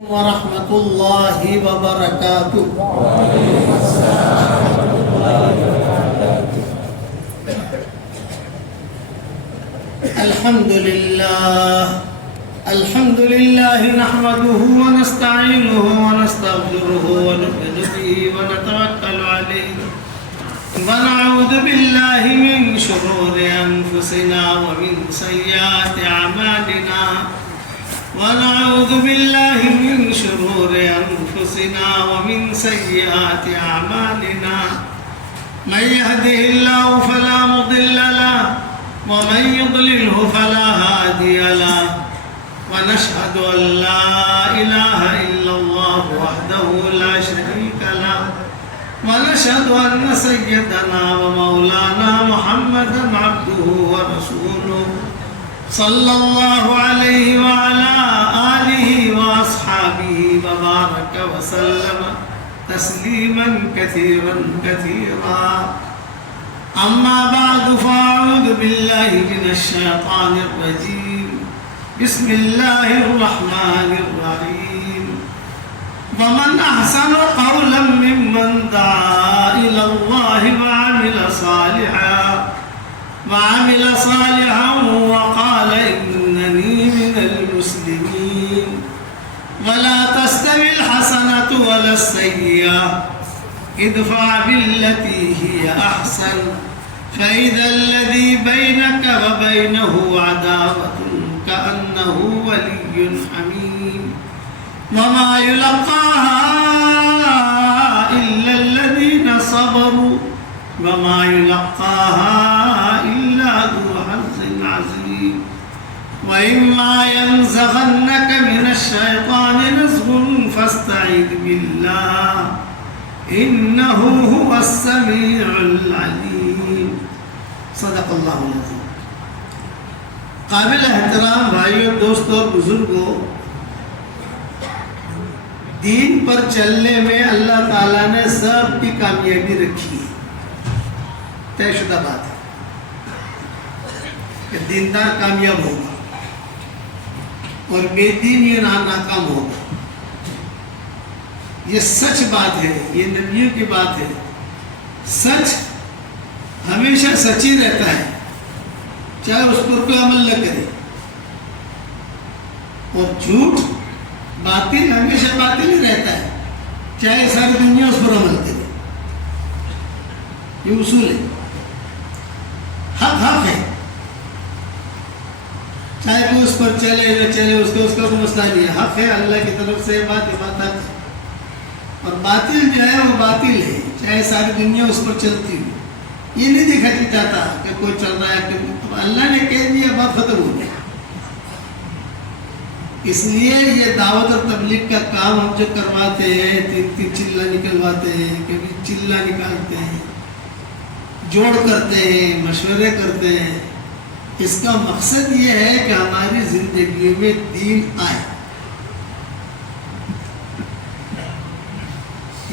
ورحمة الله وبركاته. الحمد لله نحمده ونستعينه ونستغفره ونؤمن به ونتوكل عليه ونعوذ بالله من شرور أنفسنا ومن سيئات أعمالنا ونعوذ بالله من شرور أنفسنا ومن سيئات أعمالنا من يهده الله فلا مضل له ومن يضلله فلا هادي له ونشهد أن لا إله إلا الله وحده لا شريك له ونشهد أن سيدنا ومولانا محمدا عبده ورسوله صلى الله عليه وعلى آله وأصحابه وبارك وسلم تسليما كثيرا كثيرا. أما بعد فأعوذ بالله من الشيطان الرجيم. بسم الله الرحمن الرحيم. ومن أحسن قولا ممن دعا إلى الله وعمل صالحا وقال إنني من المسلمين. ولا تستوي الحسنة ولا السيئة ادفع بالتي هي أحسن فإذا الذي بينك وبينه عداوة كأنه ولي حميم. وما يلقاها إلا الذين صبروا وما يلقاها إلا ذو حظ عظيم. وإما ينزغنك من الشيطان نزغ فاستعذ بالله إنه هو السميع العليم. صدق اللہ العظیم. قابل احترام بھائیوں، دوستوں اور بزرگوں، دین پر چلنے میں اللہ تعالیٰ نے سب کی کامیابی رکھی ہے. طے شدہ بات ہے کہ دیندار کامیاب ہوگا اور بے دین یہ ناکام ہوگا. یہ سچ بات ہے، یہ نبیوں کی بات ہے. سچ ہمیشہ سچ ہی رہتا ہے، چاہے اس پر کوئی عمل نہ کرے. اور جھوٹ باطل ہمیشہ باطل ہی رہتا ہے، چاہے ساری دنیا اس پر عمل کرے. یہ اصول ہے. حق حق ہے، چاہے کوئی اس پر چلے نہ چلے، اس کا کوئی مسئلہ نہیں ہے. حق ہے اللہ کی طرف سے، بات حق ہے. اور باطل جو ہے وہ باطل ہے، چاہے ساری دنیا اس پر چلتی ہو. یہ نہیں دیکھا چاہتا کہ کوئی چل رہا ہے کہ اللہ نے کہہ دیا بات ختم ہو گیا. اس لیے یہ دعوت اور تبلیغ کا کام ہم جو کرواتے ہیں، تین چلہ نکلواتے ہیں، کبھی چلہ نکالتے ہیں، جوڑ کرتے ہیں، مشورے کرتے ہیں، اس کا مقصد یہ ہے کہ ہماری زندگی میں دین آئے.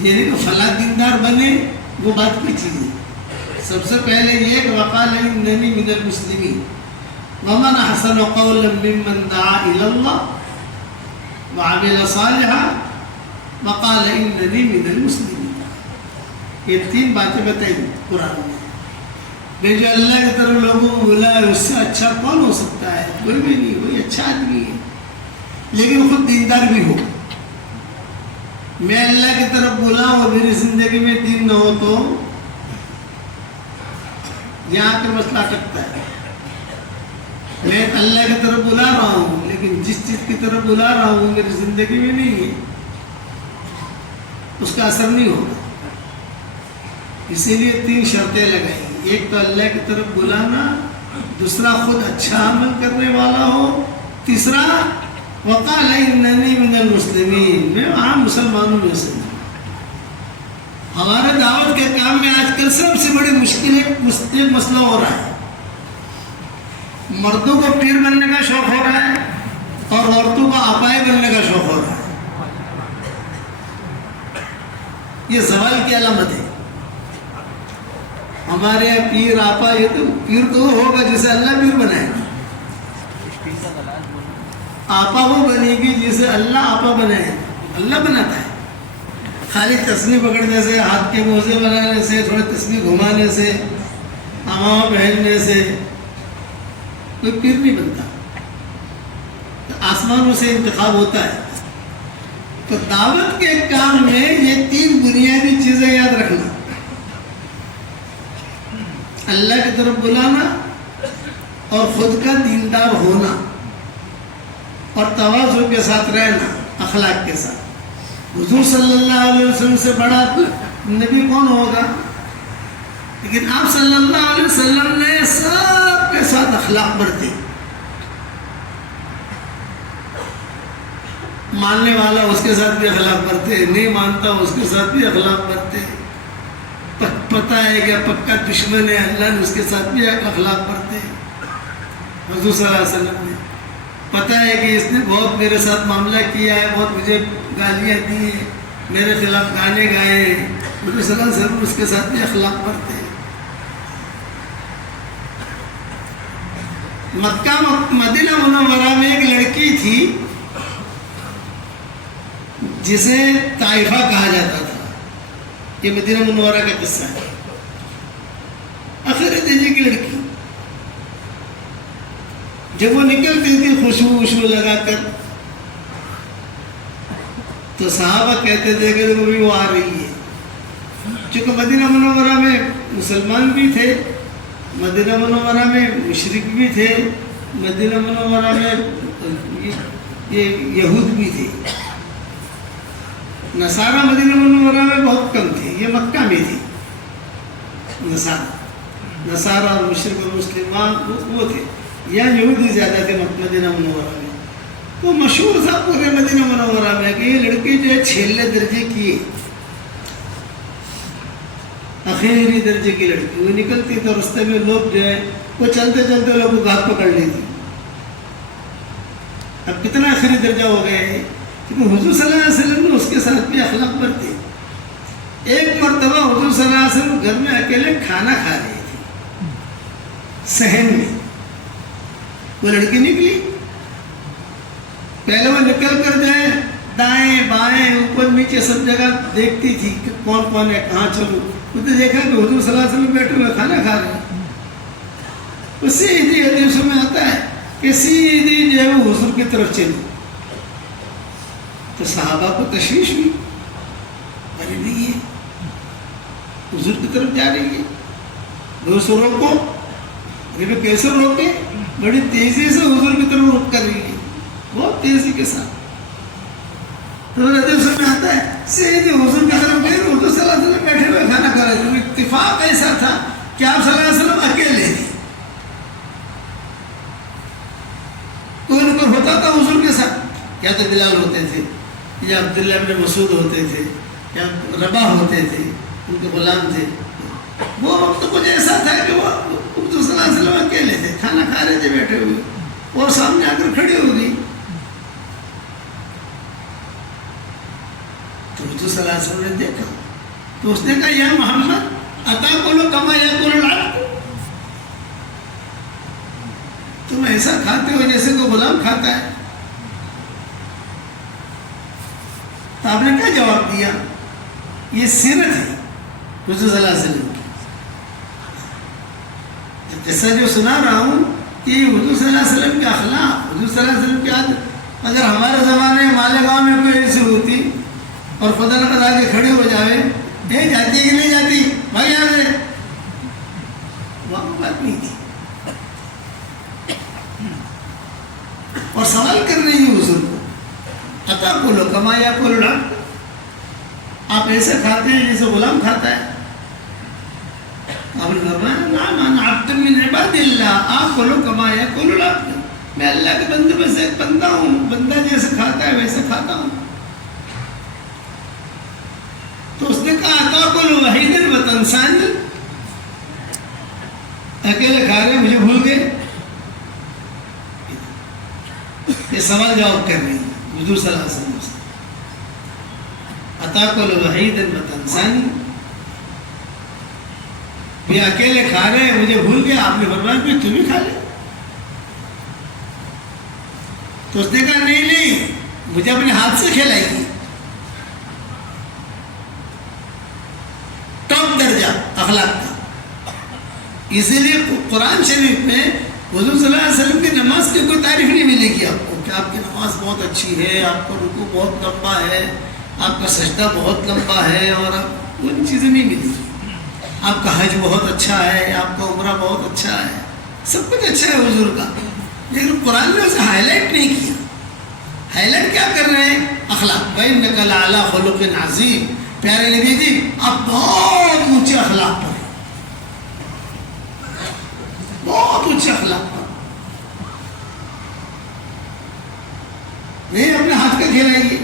یعنی کہ فلاں دیندار بنے، وہ بات کی چیز ہے. سب سے پہلے یہ کہ وقال اننی من المسلمین ومن احسن قولا ممن دعا الى اللہ وعمل صالحا وقال اننی من المسلمین. یہ تین باتیں بتائی قرآن میں. جو اللہ کی طرف لوگوں کو بلائے اس سے اچھا کون ہو سکتا ہے؟ کوئی بھی نہیں. وہی اچھا آدمی ہے لیکن خود دیندار بھی ہو. میں اللہ کی طرف بلاؤں اور میری زندگی میں دین نہ ہو تو یہاں پہ مسئلہ اٹکتا ہے. میں اللہ کی طرف بلا رہا ہوں لیکن جس چیز کی طرف بلا رہا ہوں میری زندگی میں نہیں ہے، اس کا اثر نہیں ہوگا. اسی لیے تین شرطیں لگائی. ایک تو اللہ کی طرف بلانا، دوسرا خود اچھا عمل کرنے والا ہو، تیسرا وقال اننی من المسلمین، میں عام مسلمانوں میں سے. ہمارے دعوت کے کام میں آج کل سب سے بڑی مشکل ایک مسئلہ ہو رہا ہے. مردوں کو پیر بننے کا شوق ہو رہا ہے اور عورتوں کو آپائی بننے کا شوق ہو رہا ہے. یہ زوال کی علامت ہے. ہمارے یہاں پیر آپا، یہ تو پیر تو ہوگا جسے اللہ پیر بنائے گا. آپا وہ بنے گی جسے اللہ آپا بنائے. اللہ بناتا ہے. خالی تسبیح پکڑنے سے، ہاتھ کے موزے بنانے سے، تھوڑے تسبیح گھمانے سے، امامہ پہننے سے کوئی پیر نہیں بنتا. آسمانوں سے انتخاب ہوتا ہے. تو دعوت کے کام میں یہ 3 بنیادی چیزیں یاد رکھنا: اللہ کی طرف بلانا، اور خود کا دیندار ہونا، اور تواضع کے ساتھ رہنا، اخلاق کے ساتھ. حضور صلی اللہ علیہ وسلم سے بڑا نبی کون ہوگا؟ لیکن آپ صلی اللہ علیہ وسلم نے سب کے ساتھ اخلاق برتے. ماننے والا اس کے ساتھ بھی اخلاق برتے، نہیں مانتا اس کے ساتھ بھی اخلاق برتے. پتہ ہے کہ پکا دشمن ہے، اللہ نے اس کے ساتھ بھی اخلاق برتے. حضور صلی اللہ علیہ وسلم نے پتہ ہے کہ اس نے بہت میرے ساتھ معاملہ کیا ہے، بہت مجھے گالیاں دی ہیں، میرے خلاف گانے گائے ہیں، حضور صلی اللہ علیہ وسلم اس کے ساتھ بھی اخلاق برتے. مکہ مدینہ منورہ میں ایک لڑکی تھی جسے طائفہ کہا جاتا تھا. یہ مدینہ منورہ کا قصہ ہے. آخر درجے کی لڑکی، جب وہ نکلتی تھی خوشبو لگا کر، تو صحابہ کہتے تھے کہ وہ آ رہی ہے. چونکہ مدینہ منورہ میں مسلمان بھی تھے، مدینہ منورہ میں مشرک بھی تھے، مدینہ منورہ میں یہ یہود بھی تھے. نصارہ مدینہ منورہ میں بہت کم تھے، یہ مکہ میں تھی. نصارہ اور مشرک اور مسلمان وہ تھے. یا یہودی زیادہ تھے مدینہ منورہ میں. تو مشہور تھا پورے مدینہ منورہ میں کہ یہ لڑکی جو ہے 6 درجے کی ہے، آخری درجے کی لڑکی. وہ نکلتی تو رستے میں لوگ جو ہے وہ چلتے چلتے لوگوں کو ہاتھ پکڑ لیتی. اب کتنا آخری درجہ ہو گیا ہے، کیونکہ حضور صلی اللہ علیہ وسلم نے اس کے ساتھ بھی اخلاق برتے. ایک مرتبہ حضور صلی اللہ علیہ وسلم گھر میں اکیلے کھانا کھا رہے تھے، صحن میں وہ لڑکی نکلی. پہلے وہ نکل کر جائے دائیں بائیں اوپر نیچے سب جگہ دیکھتی تھی کہ کون کون ہے، کہاں چلو. اس نے دیکھا کہ حضور صلی اللہ علیہ وسلم بیٹھے ہوئے کھانا کھا رہے ہیں. اس سے سیدھی حدیثوں میں آتا ہے کہ سیدھی جو ہے وہ حضور کی طرف چلی. تو صحابہ کو تشویش ہوئی، ارے نہیں یہ حضور کی طرف جا رہی ہے، دوسروں روکو. ارے کیسے روکے؟ بڑی تیزی سے حضور کی طرف رک کر رہی ہے، بہت تیزی کے ساتھ. تو حدیث میں آتا ہے سیدھی حضور کی طرف گئی. حضور صلی اللہ علیہ وسلم بیٹھے ہوئے کھانا کھا رہے تھے. اتفاق ایسا تھا کہ آپ صلی اللہ علیہ وسلم اکیلے تھے. کوئی نہ کوئی ہوتا تھا حضور کے ساتھ، یا تو بلال ہوتے تھے، یا عبداللہ بن مسعود ہوتے تھے، یا رباح ہوتے تھے، ان کے غلام تھے. وہ وقت کچھ ایسا تھا کہ وہ حضور صلی اللہ علیہ وسلم اکیلے تھے، کھانا کھا رہے تھے بیٹھے ہوئے، اور سامنے آ کر کھڑی ہو گئی. تو حضور صلی اللہ علیہ وسلم نے دیکھا تو اس نے کہا یا محمد اتاکلوا کما یاکل العبد، تم ایسا کھاتے ہو جیسے کوئی غلام کھاتا ہے. تو آپ نے کیا جواب دیا؟ یہ سیرت ہے حضور صلی اللہ علیہ وسلم کی. جیسا جو سنا رہا ہوں کہ حضور صلی اللہ علیہ وسلم کے اخلاق، حضور صلی اللہ علیہ وسلم کی عادت. اگر ہمارے زمانے میں مالیگاؤں میں کوئی ایسی ہوتی اور خدا نہ خدا کے کھڑی ہو جاوے، یہ جاتی کہ نہیں جاتی بھائی یاد ہے، وہاں بات نہیں تھی. اور سوال کر رہی ہے حضور کو اتاکلوا کما یاکل العبد، آپ ایسے کھاتے ہیں جیسے غلام کھاتا ہے. آپ نے فرمایا نعم انا عبد من عباد اللہ آکل کما یاکل العبد، میں اللہ کے بندے میں سے ایک بندہ ہوں، بندہ جیسے کھاتا ہے ویسے کھاتا ہوں. تو اس نے کہا اتاکل وحیدا وتنسانی، اکیلے کھا رہے مجھے بھول گئے. یہ سوال جواب کر رہی ہے حضور صلی اللہ علیہ وسلم سے. اتاکلوا وحیدا وتنسانی، یہ اکیلے کھا رہے ہیں مجھے بھول گئے. آپ نے فرمایا کہ تم ہی کھا لے. تو اس نے کہا نہیں نہیں مجھے اپنے ہاتھ سے کھلائیے. ٹاپ درجہ اخلاق کا. اسی لیے قرآن شریف میں حضور صلی اللہ علیہ وسلم کی نماز کی کوئی تعریف نہیں ملے گی آپ کو کہ آپ کی نماز بہت اچھی ہے, آپ کا رکوع بہت لمبا ہے, آپ کا سجدہ بہت لمبا ہے, اور ان چیزیں نہیں ملے گی. آپ کا حج بہت اچھا ہے, آپ کا عمرہ بہت اچھا ہے, سب کچھ اچھا ہے حضور کا, لیکن قرآن نے اسے ہائی لائٹ نہیں کیا. ہائی لائٹ کیا کر رہے ہیں؟ اخلاق. وَإِنَّكَ لَعَلَىٰ خُلُقٍ عَظِيمٍ. پیارے نبی جی آپ بہت اونچے اخلاق پر, بہت اونچے اخلاق پر. نہیں اپنے ہاتھ کا کھلائیے.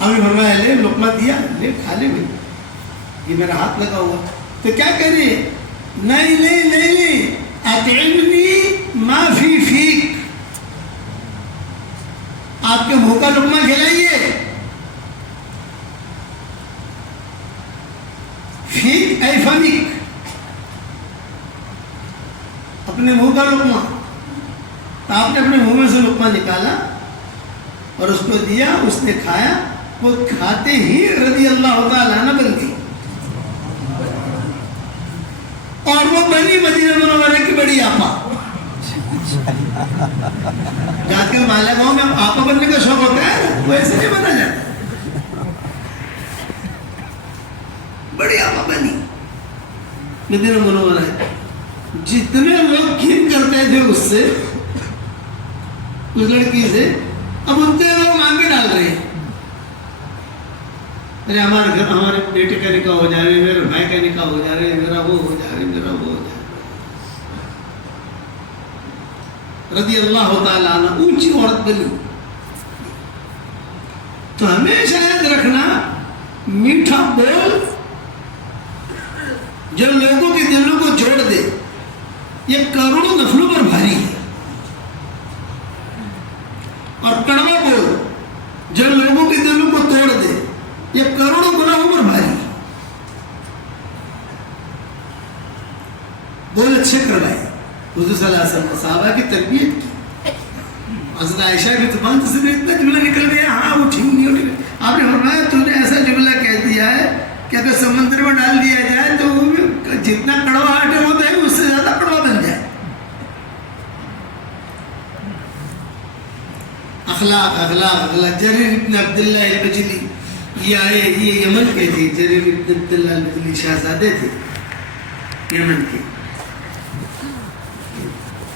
ابھی فرمایا لے لقمہ دیا, لے کھا لے بھائی, یہ میرا ہاتھ لگا ہوا. تو کیا کہہ رہی ہے؟ نہیں نہیں نہیں نہیں, اطعمنی ما فی فیک, آپ کے منہ کا لقمہ کھلائیے. فیک اے فمیک, اپنے منہ کا لقمہ. آپ نے اپنے منہ میں سے لقمہ نکالا اور اس کو دیا, اس نے کھایا. وہ کھاتے ہی رضی اللہ تعالیٰ عنہ بن گئی, اور وہ بنی مدینہ منورہ کی بڑی آپا. جا کے مالا گاؤں میں آپا بننے کا شوق ہوتا ہے, وہ ایسے نہیں بنا جاتا. بڑی آپا بنی مدینہ منورہ. جتنے لوگ گھن کرتے تھے اس سے, اس لڑکی سے, اب اتنے لوگ مانگے ڈال رہے ہیں. ارے ہمارے گھر ہمارے بیٹے کا نکاح ہو جائے, میرے بھائی کا نکاح ہو جائے, میرا وہ ہو جائے, میرا وہ ہو جائے. رضی اللہ تعالیٰ عنہ اونچی عورت بنی. تو ہمیشہ یاد رکھنا, میٹھا بول جو لوگوں کے دلوں کو جوڑ دے, یہ کروڑوں نفلوں پر بھاری ہے. اور کڑوا بول جو لوگوں کے دلوں کو توڑ دے, یہ کروڑوں گناہوں پر بھاری ہے. بول اچھے کروائے. حضور صلی اللہ علیہ وسلم صحابہ کی تربیت کی. حضرت عائشہ کی زبان سے اتنا جملہ نکل گیا, ہاں وہ ٹھیک نہیں ہوتی. آپ نے فرمایا تو نے ایسا جملہ کہہ دیا ہے کہ اگر سمندر میں ڈال دیا جائے تو وہ جتنا کڑوا آٹے ہوتا ہے اس سے زیادہ کڑوا بن جائے. اخلاق اخلاق اخلاق. جریر ابن عبداللہ البجلی یہ آئے, یہ یمن کے تھے. جریر ابن عبداللہ البجلی شہزادے تھے یمن کے.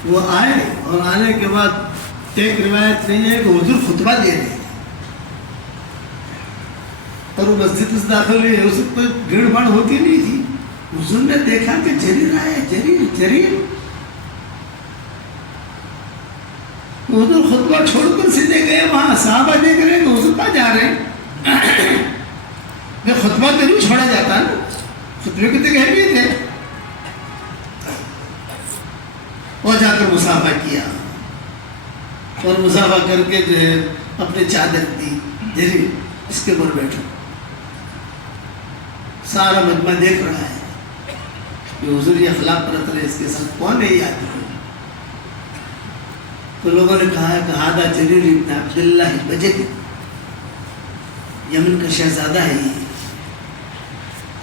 وہ آئے اور آنے کے بعد ایک روایت نہیں ہے کہ حضور خطبہ دے رہے, اور وہ مسجد سے داخل ہوئے, اس پر بھیڑ بھاڑ ہوتی نہیں تھی. حضور نے دیکھا کہ جریر آئے, جریر جریر. حضور خطبہ چھوڑ کر سیدھے گئے وہاں. صحابہ دیکھ رہے ہیں کہ حضور کہاں جا رہے ہیں. کہ خطبہ تو نہیں چھوڑا جاتا نا, خطبے کی تو اہمیت ہے. اور جا کر مصافحہ کیا, اور مصافحہ کر کے جو ہے اپنے چادر دی, جی اس کے اوپر بیٹھو. سارا مجمع دیکھ رہا ہے کہ حضور یہ اخلاق برت رہے, اس کے ساتھ کون ہے یہ آدمی. تو لوگوں نے کہا کہ ہادہ جریر ابن عبداللہ البجلی, یمن کا شہزادہ ہے یہ.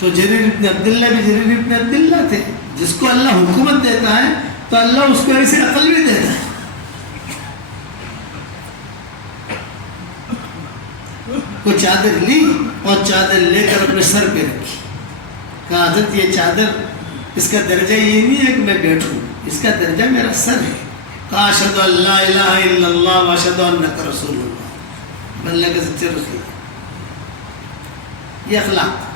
تو جریر ابن عبداللہ بھی جریر ابن عبداللہ تھے. جس کو اللہ حکومت دیتا ہے تو اللہ اس کو ایسے عقل بھی دیتا ہے. وہ چادر لی اور چادر لے کر اپنے سر پہ رکھی. کہا حضرت یہ چادر, اس کا درجہ یہ نہیں ہے کہ میں بیٹھوں, اس کا درجہ میرا سر ہے. کہا اشہد ان لا الہ الا اللہ واشہد انک رسول اللہ, اللہ کے سچے رسول. یہ اخلاق.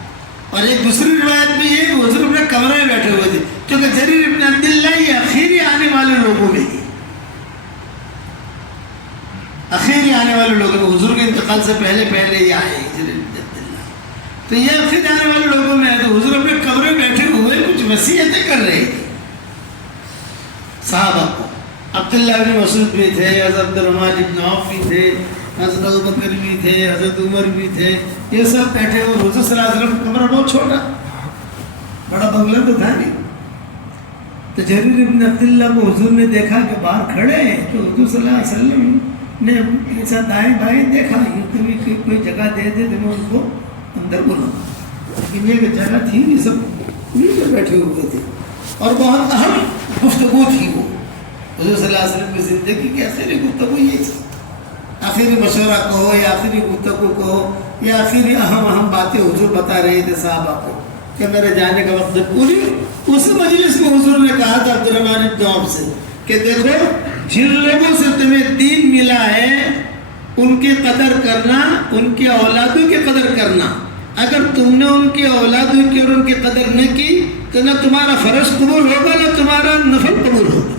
اور ایک دوسری روایت بھی ہے کہ حضور اپنے کمرے میں بیٹھے ہوئے تھے, کیونکہ جریر ابن عبداللہ یہ اخیری آنے والے لوگوں میں تھے. اخیری آنے والے لوگوں میں, حضور کے انتقال سے پہلے پہلے یہ آئے جریر ابن عبداللہ. تو یہ اخیری آنے والے لوگوں میں آئے. تو حضور اپنے کمرے میں بیٹھے ہوئے کچھ وصیتیں کر رہے تھے صحابہ کو. عبداللہ بن مسعود بھی تھے, حضرت عبدالرحمن بن عوف بھی تھے, حضرت ابوبکر بھی تھے, حضرت عمر بھی تھے. یہ سب بیٹھے ہوئے. حضور صلی اللہ علیہ وسلم کا کمرہ بہت چھوٹا, بڑا بنگلہ تو تھا نہیں. تو جریر ابن عبداللہ کو حضور نے دیکھا کہ باہر کھڑے ہیں, تو حضور صلی اللہ علیہ وسلم نے ایسا دائیں بائیں دیکھا، یہ کوئی جگہ دے دے تو میں ان کو اندر بلاؤں، لیکن یہ جگہ تھی نہیں، سب نیچے بیٹھے ہوئے تھے اور بہت اہم گفتگو تھی وہ حضور صلی اللہ علیہ وسلم کی زندگی کی آخری گفتگو یہ تھی، آخری مشورہ کہو یا آخری گفتگو کہو یا آخری اہم باتیں حضور بتا رہے تھے صحابہ کو کہ میرے جانے کا وقت پوری۔ اس مجلس میں حضور نے کہا تھا عبدالرحمن بن عوف سے کہ دیکھو جن لوگوں سے تمہیں دین ملا ہے ان کی قدر کرنا، ان کی اولادوں کی قدر کرنا، اگر تم نے ان کی اولادوں کی اور ان کی قدر نہ کی تو نہ تمہارا فرض قبول ہوگا نہ تمہارا نفل قبول ہوگا۔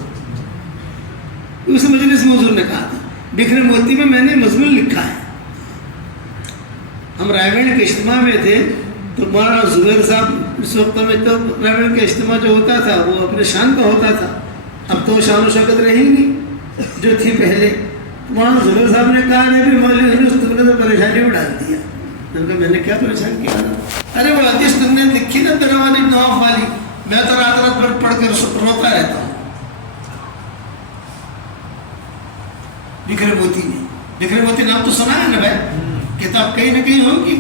اس مجلس میں حضور نے کہا تھا، بکھرے موتی میں نے مضمون لکھا ہے، ہم رائے گڑھ کے اجتماع میں تھے تو مولانا زبیر صاحب اس وقت میں تو رائے گڑھ کا اجتماع جو ہوتا تھا وہ اپنے شان کا ہوتا تھا، اب تو شان و شوکت رہی نہیں جو تھی پہلے۔ مولانا زبیر صاحب نے کہا نہیں مولوی یونس تم نے تو پریشانی میں ڈال دیا۔ میں نے کیا پریشان کیا؟ ارے وہ حدیث تم نے لکھی نا عبدالرحمن بن عوف والی، میں تو رات رات بھر پڑھ کر روتا رہتا ہوں۔ بکھرے موتی میں، بکھرے موتی نام تو سنا ہے نا بھائی، کتاب کہیں نہ کہیں ہوگی،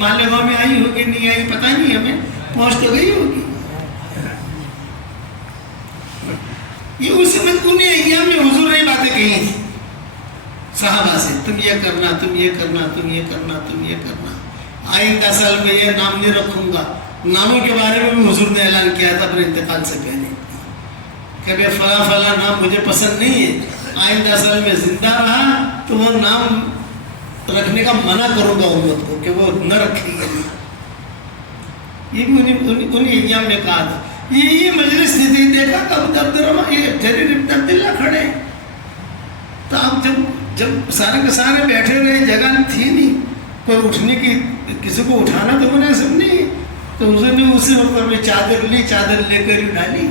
مالیگاؤں میں آئی ہوگی نہیں آئی پتہ نہیں، ہمیں پہنچ تو گئی ہوگی۔ یہ اسی میں انہیں ایام میں حضور نے باتیں کہی تھی صحابہ سے، تم یہ کرنا، تم یہ کرنا، تم یہ کرنا، تم یہ کرنا، آئندہ سال میں یہ نام نہیں رکھوں گا۔ ناموں کے بارے میں بھی حضور نے اعلان کیا تھا اپنے انتقال سے پہلے کہ بھائی فلاں فلاں نام مجھے پسند نہیں ہے، آئندہ سال میں زندہ رہا تو وہ نام رکھنے کا منع کروں گا امت کو کہ وہ نہ رکھے گا۔ یہ بھی انہیں ایام میں کہا تھا۔ یہ مجلس تھی، دیکھا کہ عبدالرحمن یہ جریر ابن عبداللہ کھڑے، تو اب جب سارے کے سارے بیٹھے رہے، جگہ تھی نہیں، کوئی اٹھنے کی، کسی کو اٹھانا تو مناسب نہیں، تو حضور نے اسی وقت میں چادر لی، چادر لے کر ہی ڈالی،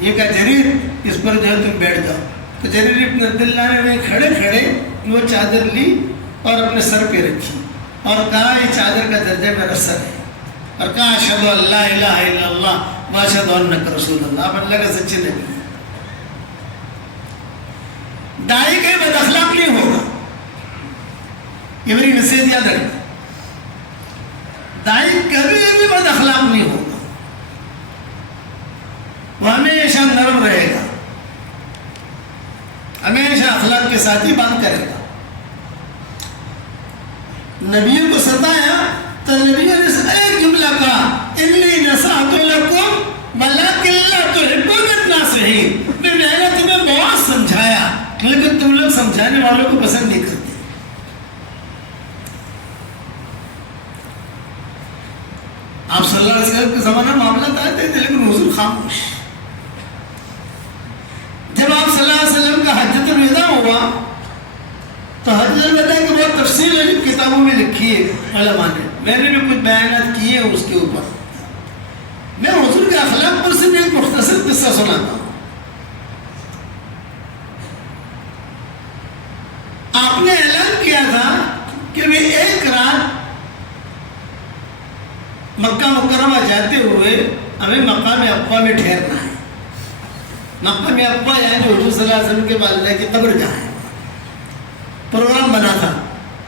یہ کہا جریر اس پر جو ہے تم بیٹھ جاؤ۔ تو جریر ابن عبداللہ نے کھڑے کھڑے وہ چادر لی اور اپنے سر پہ رکھی اور کہا یہ چادر کا درجہ میرا سر ہے، اور کہا اشہد ان لا الہ الا اللہ واشہد انک رسول اللہ، آپ اللہ کا سچے نبی ہیں۔ داعی کے بد اخلاق نہیں ہوگا، یہ میری نصیحت یاد رکھنا، داعی کبھی بھی بد اخلاق نہیں ہوگا، وہ ہمیشہ نرم رہے گا، ہمیشہ اخلاق کے ساتھ ہی بات کرے گا۔ نبیوں کو ستایا تو نبیوں نے ایک جملہ کہا، انی نصحت لکم ولکن لا تحبون الناصحین، میں نے تمہیں بہت سمجھایا لیکن تم لوگ سمجھانے والوں کو پسند نہیں کرتے۔ آپ صلی اللہ علیہ وسلم کے زمانے میں معاملات آتے تھے لیکن حضور خاموش۔ جب آپ صلی اللہ علیہ وسلم کا حجۃ الوداع ہوا تو حجۃ الوداع کی بہت تفصیل ہے کتابوں میں لکھی ہے علماء نے، میں نے بھی کچھ بیانات کیے ہیں اس کے اوپر۔ میں حضور کے اخلاق پر صرف ایک مختصر قصہ سناتا ہوں۔ آپ نے اعلان کیا تھا کہ میں ایک رات مکہ مکرمہ جاتے ہوئے ہمیں مقام عقبہ میں ٹھہرنا ہے۔ مقام عقبہ یعنی حضور صلی اللہ علیہ وسلم کے والدہ کی قبر جہاں ہے، پروگرام بنا تھا،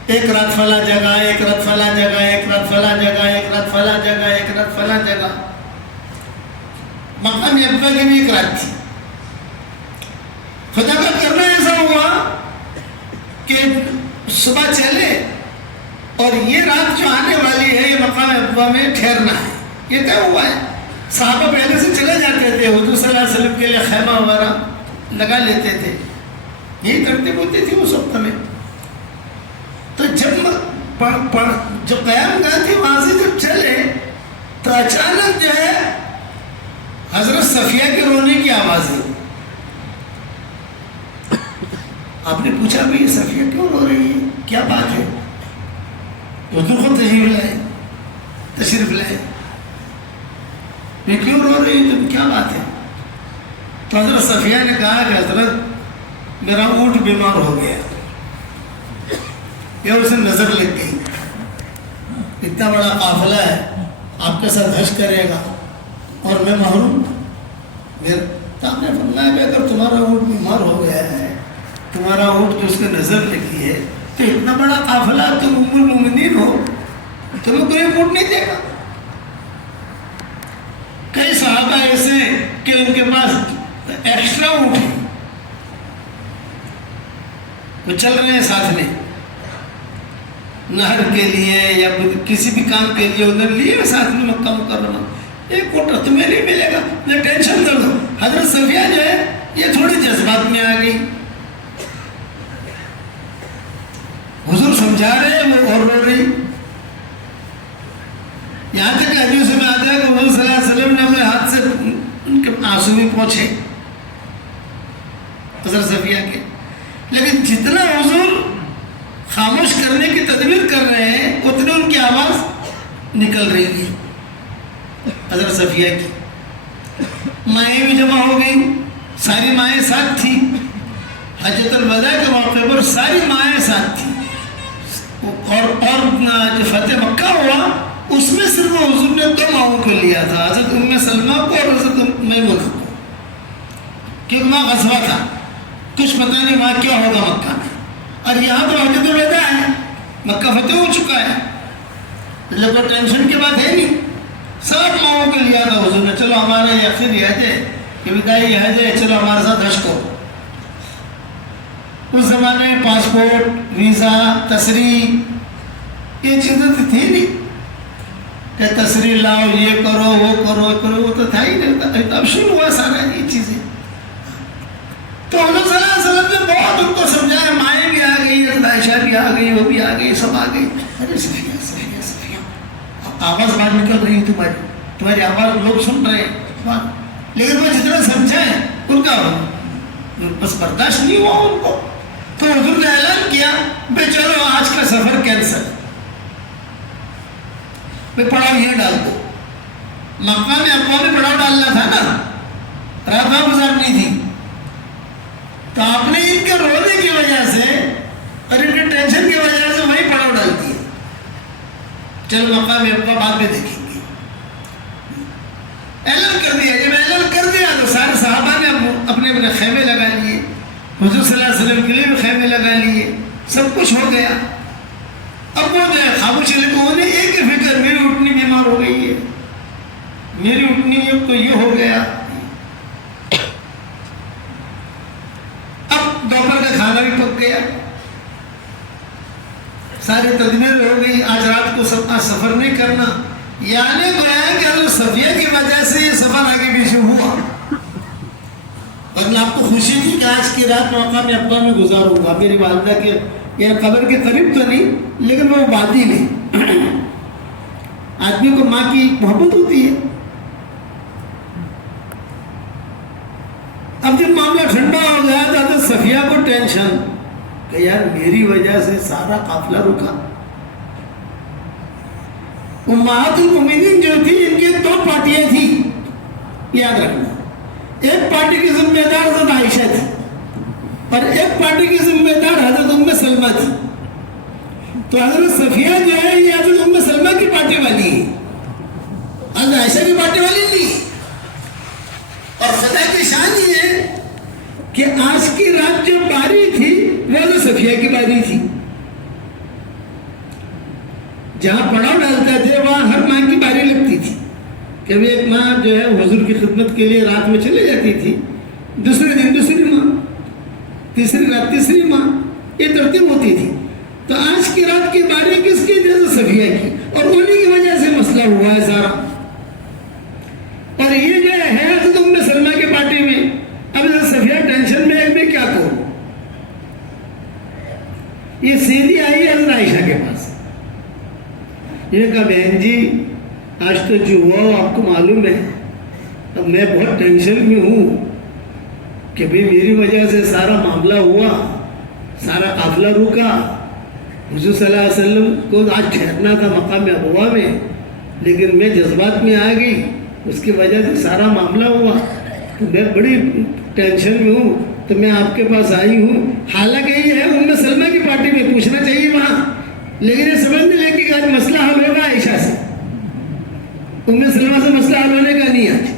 ایک رات فلاں جگہ، ایک رات فلاں جگہ، ایک رات فلاں جگہ، ایک رات فلاں جگہ، ایک رات فلاں جگہ۔ مقام عقبہ کی بھی ایک رات تھی۔ خدا کا کرنا ایسا ہوا کہ صبح چلے اور یہ رات جو آنے والی ہے یہ مقام عقبہ میں ٹھہرنا ہے، یہ طے ہوا ہے۔ صحابہ پہلے سے چلے جاتے تھے، حضور صلی اللہ علیہ وسلم کے لیے خیمہ وغیرہ لگا لیتے تھے، یہی ترتیب ہوتی تھی اس وقت میں۔ تو جو قیام گاہ تھی وہاں سے جب چلے تو اچانک جو ہے حضرت صفیہ کے رونے کی آواز ہے۔ آپ نے پوچھا بھئی صفیہ کیوں رو رہی ہے، کیا بات ہے؟ حضور کو تشریف لائے، یہ کیوں رو رہی ہے، تم کیا بات ہے؟ تو حضرت صفیہ نے کہا کہ حضرت میرا اونٹ بیمار ہو گیا، یہ اسے نظر لگ گئی، اتنا بڑا قافلہ ہے آپ کے ساتھ حج کرے گا اور میں محروم۔ تو آپ نے فرمایا کہ اگر تمہارا اونٹ بیمار ہو گیا ہے تمہارا اونٹ جو اس کے نظر لگی ہے، تو اتنا بڑا قافلہ، تم ام المؤمنین ہو، تمہیں کوئی اونٹ نہیں دے گا؟ کئی صحابہ ایسے کہ ان کے پاس ایکسٹرا اونٹ ہے، وہ چل رہے ہیں ساتھ میں نہر کے لیے یا کسی بھی کام کے لیے، انہوں نے لیے ساتھ میں مکہ مکرمہ، ایک اونٹ تمہیں نہیں ملے گا، میں ٹینشن کر دوں۔ حضرت صفیہ جو ہے یہ تھوڑی جذبات میں آ گئی، حضور سمجھا رہے ہیں، وہ اور رو رہی، یہاں تک حدیث میں آتا ہے کہ حضور صلی اللہ علیہ وسلم نے اپنے ہاتھ سے ان کے آنسو بھی پہنچے حضرت صفیہ کے، لیکن جتنا حضور خاموش کرنے کی تدبیر کر رہے ہیں اتنے ان کی آواز نکل رہی ہے حضرت صفیہ کی۔ مائیں بھی جمع ہو گئی، ساری مائیں ساتھ تھی، حجۃ الوداع کے موقع پر ساری مائیں ساتھ تھی، اور جو فتح مکہ ہوا اس میں صرف حضور نے 2 ماؤں کو لیا تھا، حضرت ام سلمہ کو اور حضرت میمونہ کو، کیونکہ وہاں غزوہ تھا، کچھ پتہ نہیں وہاں کیا ہوگا مکہ میں، اور یہاں تو حجۃ الوداع ہے، مکہ فتح ہو چکا ہے، مطلب کوئی ٹینشن کی بات ہے نہیں، سب ماؤں کو لیا تھا حضور نے، چلو ہمارا یہ آخر یہ ہے کہ وداعی حج ہے، چلو ہمارے ساتھ حج کرو۔ اس زمانے میں پاسپورٹ، ویزا، تصریح یہ چیزیں تو تھی نہیں کہ تصریح لاؤ، یہ کرو وہ کرو وہ تو تھا ہی نہیں، اب شروع ہوا سارا یہ چیزیں۔ تو حضور صلی اللہ علیہ وسلم نے بہت ان کو سمجھایا، مائیں بھی آ گئی، عائشہ بھی آ گئی، وہ بھی آ گئی، سب آ گئی، ارے صفیہ صفیہ صفیہ، آواز باہر نکل رہی ہے تمہاری آواز لوگ سن رہے ہیں، لیکن وہ جتنا سمجھائیں ان کا بس برداشت نہیں ہوا ان کو۔ تو حضور نے اعلان کیا بھائی چلو آج کا سفر کینسل، بھائی پڑاؤ یہ ڈال دو، مکہ میں اقوام پڑاؤ ڈالنا تھا نا، رات وہاں گزارنی تھی، تو آپ نے ان کے رونے کی وجہ سے اور ان کے ٹینشن کی وجہ سے وہی پڑاؤ ڈال دیا، چلو مکہ میں ابا بعد میں دیکھیں گے، اعلان کر دیا۔ جب اعلان کر دیا تو سارے صحابہ نے اپنے اپنے خیمے لگا لیے، حضور صلی اللہ علیہ وسلم کے لیے بھی خیمے لگا لیے، سب کچھ ہو گیا۔ اب وہ جو ہے خاموشی، لیکن انہیں ایک ہی فکر، میری اٹھنی بیمار ہو گئی ہے، میری اٹھنی کو یہ ہو گیا۔ اب دوپہر کا کھانا بھی پک گیا، ساری تدبیر ہو گئی، آج رات کو سفر نہیں کرنا، یعنی گویا کہ حضرت صفیہ کی وجہ سے یہ سفر آگے پیچھے ہوا، ورنہ آپ کو خوشی تھی کہ آج کی رات مقام ابا میں گزاروں گا، میری والدہ کے یا قبر کے قریب تو نہیں لیکن وہ وادی میں، آدمی کو ماں کی محبت ہوتی ہے۔ اب جب معاملہ ٹھنڈا ہو گیا تو حضرت صفیہ کو ٹینشن کہ یار میری وجہ سے سارا قافلہ رکا۔ امہات المومنین جو تھی ان کی 2 پارٹیاں تھیں، یاد رکھنا، ایک پارٹی کی ذمہ دار حضرت عائشہ تھی اور ایک پارٹی کی ذمہ دار حضرت ام سلمہ تھی۔ تو حضرت صفیہ جو ہے یہ حضرت ام سلمہ کی پارٹی والی ہے، حضرت عائشہ کی پارٹی والی نہیں۔ اور خدا کی شان یہ ہے کہ آج کی رات جو باری تھی وہ حضرت صفیہ کی باری تھی، جہاں پڑاؤ ڈالتے تھے وہاں ہر ماں کی باری لگتی تھی، کبھی ایک ماں جو ہے حضور کی خدمت کے لیے رات میں چلے جاتی تھی، دوسرے دن دوسری ماں، تیسری رات تیسری ماں، یہ ترتیب ہوتی تھی۔ تو آج کی رات کی باری کس کی؟ حضرت صفیہ کی، اور انہی کی وجہ سے مسئلہ ہوا ہے سارا۔ اور یہ جو ہے حضرت ام سلمہ کی پارٹی میں، اب حضرت صفیہ ٹینشن میں ہے میں کیا کروں، یہ سیدھی آئی حضرت عائشہ کے پاس، یہ کہا بہن جی آج تو جو ہوا آپ کو معلوم ہے، اب میں بہت ٹینشن میں ہوں کہ بھئی میری وجہ سے سارا معاملہ ہوا، سارا قافلہ رکا، حضور صلی اللہ علیہ وسلم کو آج ٹھہرنا تھا مقام ابوا میں، لیکن میں جذبات میں آ گئی، اس کی وجہ سے سارا معاملہ ہوا، تو میں بڑی ٹینشن میں ہوں، تو میں آپ کے پاس آئی ہوں۔ حالانکہ یہ ہے ام سلمہ کی پارٹی میں، پوچھنا چاہیے وہاں، لیکن یہ سمجھنے لگے کہ آج مسئلہ حل ہوگا عائشہ سے، ام سلمہ سے مسئلہ حل ہونے کا نہیں آج،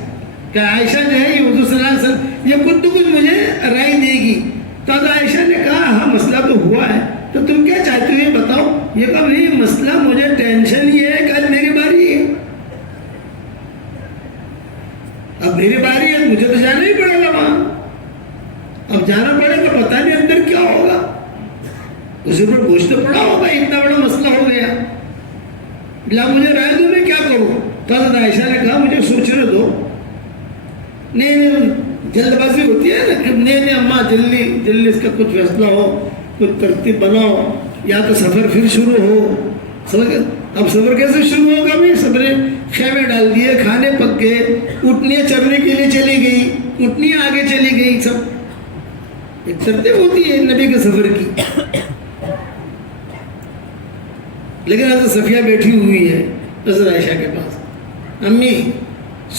کہ عائشہ جو ہے یہ حضور صلی اللہ علیہ وسلم یہ خود تو کچھ مجھے رائے دے گی، تو عائشہ نے کہا ہاں مسئلہ تو ہوا ہے، تو تم کیا چاہتے ہو یہ بتاؤ؟ یہ کہا بھائی مسئلہ مجھے ٹینشن یہ ہے کہ آج میری باری ہے، اب میری باری ہے مجھے تو جانا ہی پڑے گا وہاں، اب جانا پڑے گا پتہ نہیں اندر کیا ہوگا، اسے پر بوجھ تو پڑا ہوگا، اتنا بڑا مسئلہ ہو گیا، لا مجھے رائے دو میں کیا کروں؟ تو حضرت عائشہ نے کہا مجھے سوچنے دو۔ نہیں جلد بازی ہوتی ہے نا کہ نہیں اماں جلدی جلدی اس کا کچھ فیصلہ ہو، کچھ ترتیب بناؤ، یا تو سفر پھر شروع ہو، سمجھ گئے؟ اب سفر کیسے شروع ہوگا بھائی؟ سفریں خیمے ڈال دیے، کھانے پک گئے، اٹھنیاں چرنے کے لیے چلی گئی، اٹھنیاں آگے چلی گئی، سب ایک ترتیب ہوتی ہے نبی کے سفر کی۔ لیکن حضرت صفیہ بیٹھی ہوئی ہے حضرت عائشہ کے پاس، امی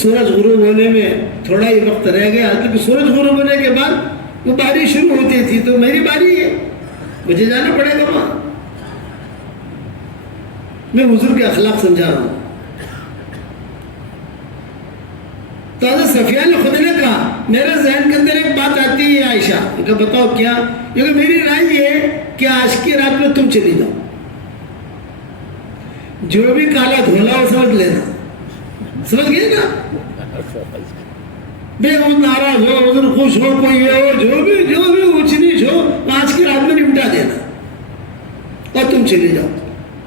سورج غروب ہونے میں تھوڑا ہی وقت رہ گیا، کیونکہ سورج غروب ہونے کے بعد وہ بارش شروع ہوتی تھی، تو میری باری ہے مجھے جانا پڑے گا وہاں۔ میں حضور کے اخلاق سمجھا رہا ہوں۔ تو حضرت صفیہ نے خود نے کہا میرے ذہن کے اندر ایک بات آتی ہے عائشہ، کہ بتاؤ کیا؟ کیونکہ میری رائے یہ ہے کہ آج کی رات میں تم چلی جاؤ، جو بھی کالا دھولا ہو سمجھ لینا، سمجھ گئے نا؟ بے وہ ناراض ہو، ادھر خوش ہو، کوئی ہو، جو بھی اونچ نیچ ہو، آج کی رات میں نمٹا دینا اور تم چلے جاؤ۔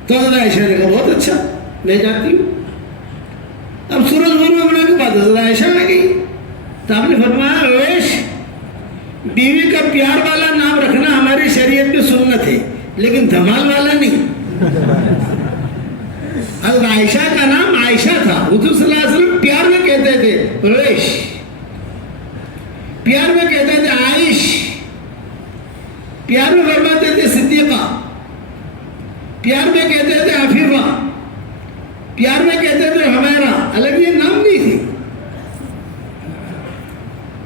تو حضرت عائشہ نے کہا بہت اچھا میں جاتی ہوں۔ اب سورج غروب ہونے کے بعد حضرت عائشہ آ گئی، تو آپ نے فرمایا اویش، بیوی کا پیار والا نام رکھنا ہماری شریعت میں سنت ہے، لیکن دھمال والا نہیں۔ حضرت عائشہ کا نام عائشہ تھا، حضور صلی اللہ علیہ وسلم پیار میں کہتے تھے اویش، پیار میں کہتے تھے عائش، پیار میں فرماتے تھے صدیقہ، پیار میں کہتے تھے عفیفہ، پیار میں کہتے تھے حمیرہ، الگ یہ نام نہیں تھی،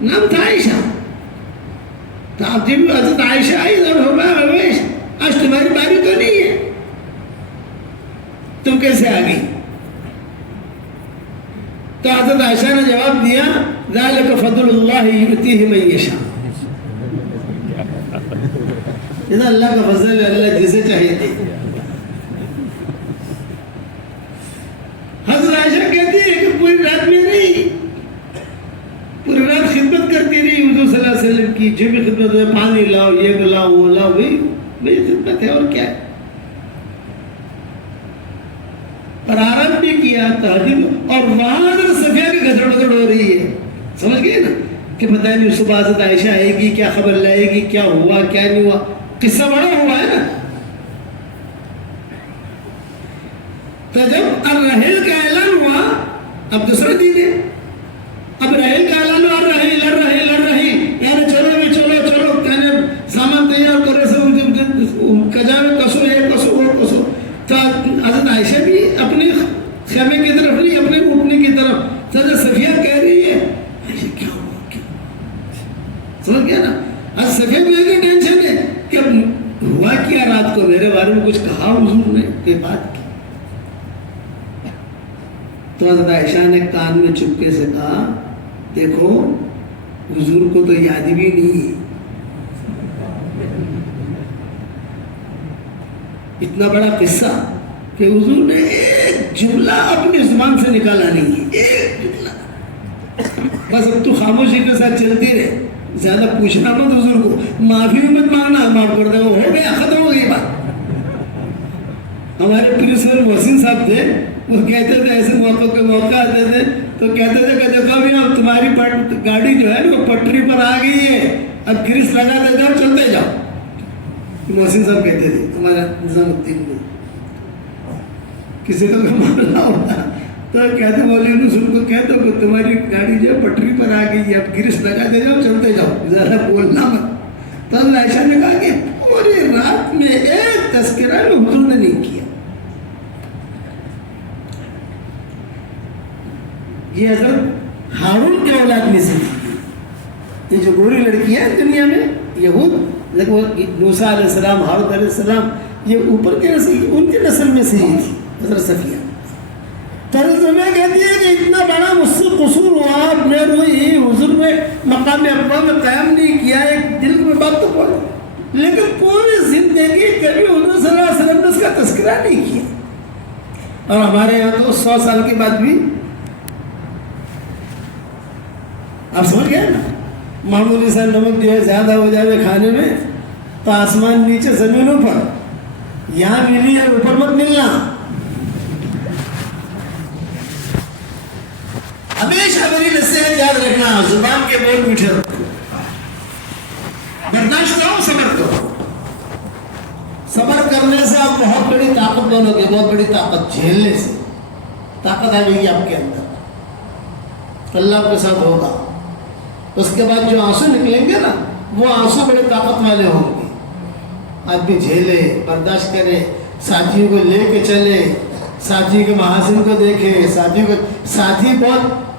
نام تھا عائشہ۔ تو آپ جب حضرت عائشہ آئی تو فرمایا اویش آج تمہاری باری تو نہیں ہے، تم کیسے آ گئی؟ تو حضرت عائشہ نے جواب دیا ذالک فضل اللہ یؤتیہ من یشاء، یہ اللہ کا فضل ہے، اللہ جسے چاہیے دے۔ حضرت عائشہ کہتی ہے کہ پوری رات میں نہیں، پوری رات خدمت کرتی رہی حضور صلی اللہ علیہ وسلم کی، جو بھی خدمت ہے، پانی لاؤ، یہ لاؤ، وہ لاؤ، وہی خدمت ہے اور کیا ہے، اور آرام بھی کیا تہجد، اور وہاں حضرت صفیہ کی گھسڑ بگڑ ہو رہی ہے، سمجھ گئے نا کہ پتہ نہیں صبح حضرت عائشہ آئے گی، کیا خبر لائے گی، کیا ہوا کیا نہیں ہوا، قصہ بڑا ہوا ہے نا۔ تو جب الرحیل کا اعلان ہوا، اب دوسرا دن ہے، اب رحیل کا اعلان ہوا، الرحیل یعنی چلو کہنے سامان تیار کرو، سب کجا میں کسو، یہ کسو وہ کسو۔ تو حضرت عائشہ بھی اپنے خیمے کی طرف نہیں، اپنے اٹھنے کی طرف، حضرت صفیہ کہہ رہی ہے عائشہ کیا ہوا، سمجھ گیا نا؟ حضرت صفیہ کو یہ ٹینشن ہے کہ ہوا کیا رات کو، میرے بارے میں کچھ کہا حضور نے، یہ بات کی۔ تو حضرت عائشہ نے کان میں چپکے سے کہا دیکھو حضور کو تو یاد بھی نہیں ہے، اتنا بڑا قصہ کہ حضور نے ایک جملہ اپنی زبان سے نکالا نہیں ہے، ایک جملہ، بس اب تو خاموشی کے ساتھ چلتی رہے، زیادہ پوچھنا مت حضور کو، معافی بھی مت مانگنا، معاف کر دے، وہ ہو گیا، ختم ہو گئی بات۔ ہمارے پرنسپل محسن صاحب تھے، وہ کہتے تھے ایسے موقع کے موقع آتے تھے تو کہتے تھے کہ دیکھو بھی اب تمہاری گاڑی جو ہے نا وہ پٹری پر آ گئی ہے، اب گریس لگا دے جاؤ، چلتے جاؤ۔ محسن صاحب کہتے تھے، ہمارا نظام الدین کو کسی کا معاملہ ہوتا تو کہتے مولوی رسول کو کہتے کہ تمہاری گاڑی جو ہے پٹری پر آ گئی ہے، اب گریس لگا دے جاؤ، چلتے جاؤ، ذرا بولنا مت۔ تو حضرت عائشہ نے کہا کہ پوری رات میں ایک تذکرہ میں حضور نے نہیں کیا۔ یہ حضرت ہارون کے اولاد میں سے تھی، یہ جو گوری لڑکیاں ہیں دنیا میں یہود، دیکھو موسیٰ علیہ السلام، ہارون علیہ السلام، یہ اوپر کے نسل، ان کے نسل میں سے ہی تھی حضرت صفیہ۔ ترجمہ کہتی ہے کہ اتنا بڑا مجھ سے قصور ہوا، میں روئی، حضور میں مقام اقوا میں قیام نہیں کیا، ایک دل میں بات تو پڑھو، لیکن پوری زندگی کبھی حضور صلی اللہ علیہ وسلم نے اس کا تذکرہ نہیں کیا. اور ہمارے یہاں تو 100 سال کے بعد بھی آپ سمجھ گئے نا، معمولی سا نمک جو ہے زیادہ ہو جائے کھانے میں تو آسمان نیچے زمین اوپر، یہاں ملی ہے اوپر مت ملنا. ہمیشہ میری نصیحت یاد رکھنا، زبان کے بول میٹھے رکھو، برداشت کرو، صبر کرو. صبر کرنے سے آپ بہت بڑی طاقت بنو گے، بہت بڑی طاقت. جھیلنے سے طاقت آ جائے گی آپ کے اندر، اللہ آپ کے ساتھ ہوگا. اس کے بعد جو آنسو نکلیں گے نا، وہ آنسو بڑے طاقت والے ہوں گے. آدمی جھیلے، برداشت کرے، ساتھیوں کو لے کے چلے، ساتھی کے محاسن کو دیکھے، ساتھی بہت.